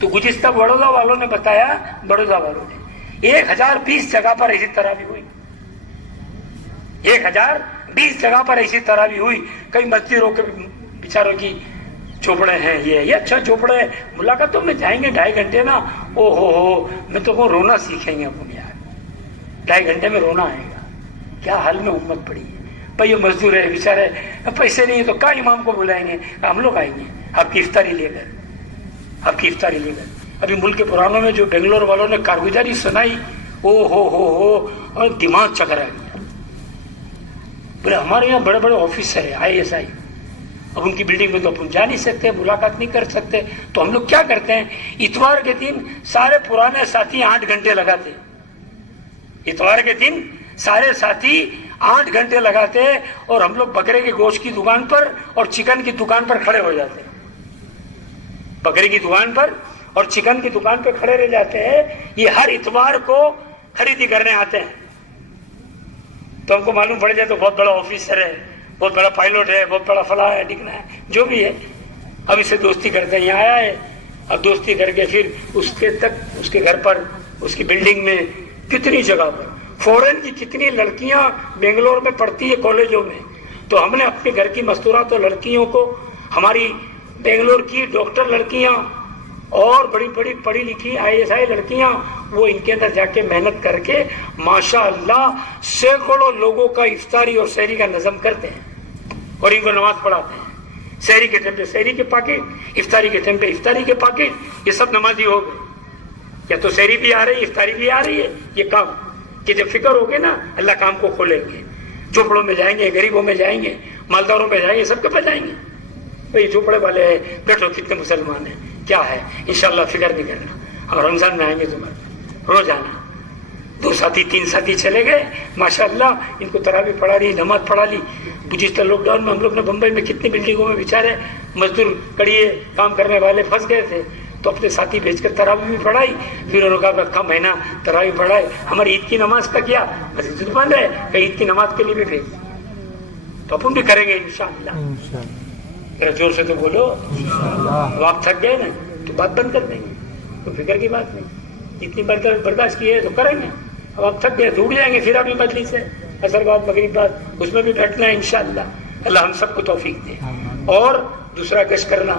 تو گزشتہ بڑودہ والوں نے بتایا, بڑودہ والوں نے 1020 جگہ پر ایسی طرح بھی ہوئی, 1020 جگہ پر ایسی طرح بھی ہوئی. کئی مزدوروں کے بیچاروں کی چوپڑے ہیں, یہ اچھا چوپڑے ہیں. ملاقاتوں میں جائیں گے 2.5 گھنٹے نا, او ہو میں تو وہ رونا سیکھیں گے اپنے یار, 2.5 گھنٹے میں رونا آئے گا. کیا حال میں امت پڑی ہے بھائی, یہ مزدور ہے بیچارے, پیسے نہیں ہے تو کہاں امام کو بلائیں گے, ہم لوگ آئیں گے آپ کی افطاری لے کر, آپ کی افطاری لے کر. ابھی ملک کے پرانوں میں جو بنگلور والوں نے کارگزاری سنائی, او ہو اور دماغ چکرا گیا. بولے ہمارے یہاں بڑے بڑے آفیسر ہیں ISI, اب ان کی بلڈنگ میں تو اپن جا نہیں سکتے, ملاقات نہیں کر سکتے, تو ہم لوگ کیا کرتے ہیں, اتوار کے دن سارے پرانے ساتھی 8 گھنٹے لگاتے. اتوار کے دن سارے ساتھی 8 گھنٹے لگاتے, اور ہم لوگ بکرے کے گوشت کی دکان پر اور چکن کی دکان پر کھڑے ہو جاتے ہیں. بکرے کی دکان پر اور چکن کی دکان پہ کھڑے رہ جاتے ہیں. یہ ہر اتوار کو خریدی کرنے آتے ہیں. تو ہم کو معلوم پڑ جائے تو بہت بڑا آفیسر ہے, بہت بڑا پائلٹ ہے, بہت بڑا فلاں ہے, ڈکنا ہے, جو بھی ہے. اب اسے دوستی کرتے ہیں, یہاں آیا ہے, اب دوستی کر کے پھر اس کے تک, اس کے گھر پر, اس کی بلڈنگ میں, کتنی جگہ پر فورن کی کتنی لڑکیاں بنگلور میں پڑھتی ہے کالجوں میں. تو ہم نے اپنے گھر کی مستورات اور لڑکیوں کو, ہماری بنگلور کی ڈاکٹر لڑکیاں اور بڑی بڑی پڑھی لکھی ISI لڑکیاں, وہ ان کے اندر جا کے محنت کر کے ماشاءاللہ سینکڑوں لوگوں کا افطاری اور سحری کا نظم کرتے ہیں, اور ان کو نماز پڑھاتے ہیں. سحری کے ٹائم پہ سحری کے پاکٹ, افطاری کے ٹائم پہ افطاری کے پاکٹ, یہ سب نمازی ہو گئے. یا تو سحری بھی آ رہی ہے, افطاری بھی آ رہی ہے. یہ کام کہ جب فکر ہوگی نا, اللہ کام کو کھولیں گے. جھوپڑوں میں جائیں گے, غریبوں میں جائیں گے, مالداروں میں جائیں گے, سب کے پاس جائیں گے. بھائی جھوپڑے والے ہیں, بیٹھو کتنے مسلمان ہیں, کیا ہے, انشاءاللہ فکر نہیں کرنا. اور رمضان میں آئیں گے تمہارے روز آنا. 2 ساتھی 3 ساتھی چلے گئے ماشاءاللہ, ان کو تراویح پڑھا لی, نماز پڑھا لی. گزشتہ لاک ڈاؤن میں ہم لوگ نے بمبئی میں کتنی بلڈنگوں میں بیچارے مزدور کڑیے کام کرنے والے پھنس گئے تھے, تو اپنے ساتھی بھیج کر تراویح بھی پڑھائی. پھر انہوں نے کہا رکھا مہینہ تراویح پڑھائے. ہماری عید کی نماز کا کیا, مسجد بند ہے, کہ عید کی نماز کے لیے بھی بھیج, تو اپن بھی کریں گے انشاءاللہ. ذرا زور سے تو بولو. تو آپ تھک گئے نا تو بات بند کر دیں گے, تو فکر کی بات نہیں. جتنی برداشت کی ہے تو کریں گے. اب آپ تھک گئے تو اٹھ جائیں گے پھر اپنی مجلس سے, عصر بعد مغرب بعد, اس میں بھی بیٹھنا ہے انشاءاللہ. اللہ ہم سب کو توفیق دے. اور دوسرا گشت کرنا,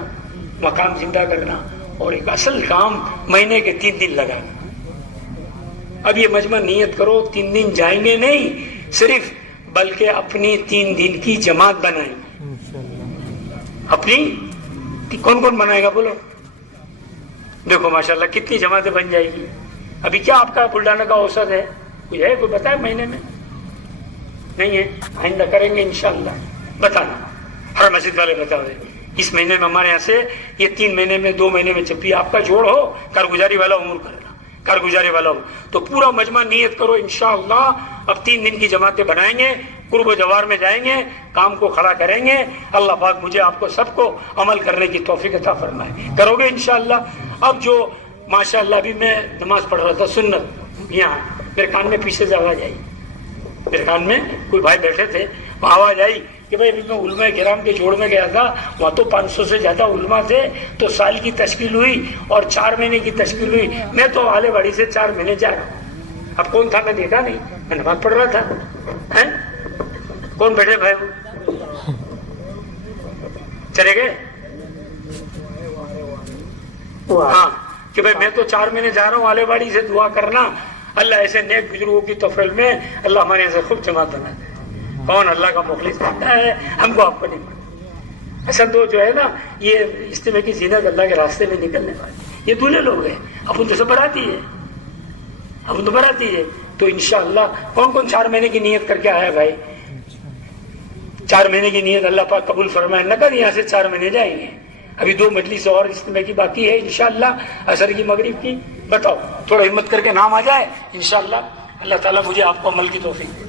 مقام زندہ کرنا, اور ایک اصل کام مہینے کے 3 دن لگانا. اب یہ مجمع نیت کرو 3 دن جائیں گے نہیں صرف, بلکہ اپنی 3 دن کی جماعت بنائیں گے. اپنی کون کون بنائے گا بولو. دیکھو ماشاءاللہ کتنی جماعتیں بن جائے گی. ابھی کیا آپ کا بلڈانا کا اوسط ہے, کوئی ہے, کوئی بتائے مہینے میں؟ نہیں ہے. آئندہ کریں گے انشاءاللہ. بتانا, ہر مسجد والے بتا دیں اس مہینے میں ہمارے یہاں سے, یہ 3 مہینے میں 2 مہینے میں جب بھی آپ کا جوڑ ہو, کارگزاری والا امور کرنا, کارگزاری والا ہو تو پورا مجمع نیت کرو انشاءاللہ. اب 3 دن کی جماعتیں بنائیں گے, قرب و جوار میں جائیں گے, کام کو کھڑا کریں گے. اللہ پاک مجھے آپ کو سب کو عمل کرنے کی توفیق عطا فرمائے. کرو گے انشاءاللہ. اب جو ماشاءاللہ ابھی میں نماز پڑھ رہا تھا سنت, یہاں میرے کان میں پیچھے سے آواز آئی, میرے کان میں کوئی بھائی بیٹھے تھے, وہاں آواز آئی کہ بھائی ابھی میں علماء کرام کے جوڑ میں گیا تھا, وہاں تو 500 سے زیادہ علماء تھے, تو سال کی تشکیل ہوئی اور 4 مہینے کی تشکیل ہوئی. میں تو آلے بڑی سے 4 مہینے جا رہا ہوں. اب کون تھا میں دیکھا نہیں, میں نماز پڑھ رہا تھا. کون بیٹھے بھائی چلے گئے؟ ہاں کہ بھائی میں تو 4 مہینے جا رہا ہوں، آلے واڑی سے دعا کرنا اللہ ایسے نیک بزرگوں کی تفریح میں اللہ ہمارے یہاں سے خوب جماعت بنا دے۔ کون اللہ کا مخلص بنتا ہے؟ ہم کو آپ کو نہیں پتا۔ اصل تو جو ہے نا یہ اجتماع کی زینت اللہ کے راستے میں نکلنے والے یہ دولہے لوگ ہیں، اپن تو سب بڑھاتی ہے، اپن تو بڑھاتی ہے۔ تو انشاءاللہ کون کون 4 مہینے کی نیت کر کے آیا بھائی؟ 4 مہینے کی نیت اللہ پاک قبول فرمائے نہ کر، یہاں سے 4 مہینے جائیں گے۔ ابھی 2 مجلس اور اجتماع کی باقی ہے انشاءاللہ، عصر کی مغرب کی۔ بتاؤ تھوڑا ہمت کر کے نام آ جائے انشاءاللہ، اللہ تعالیٰ مجھے آپ کو عمل کی توفیق دے۔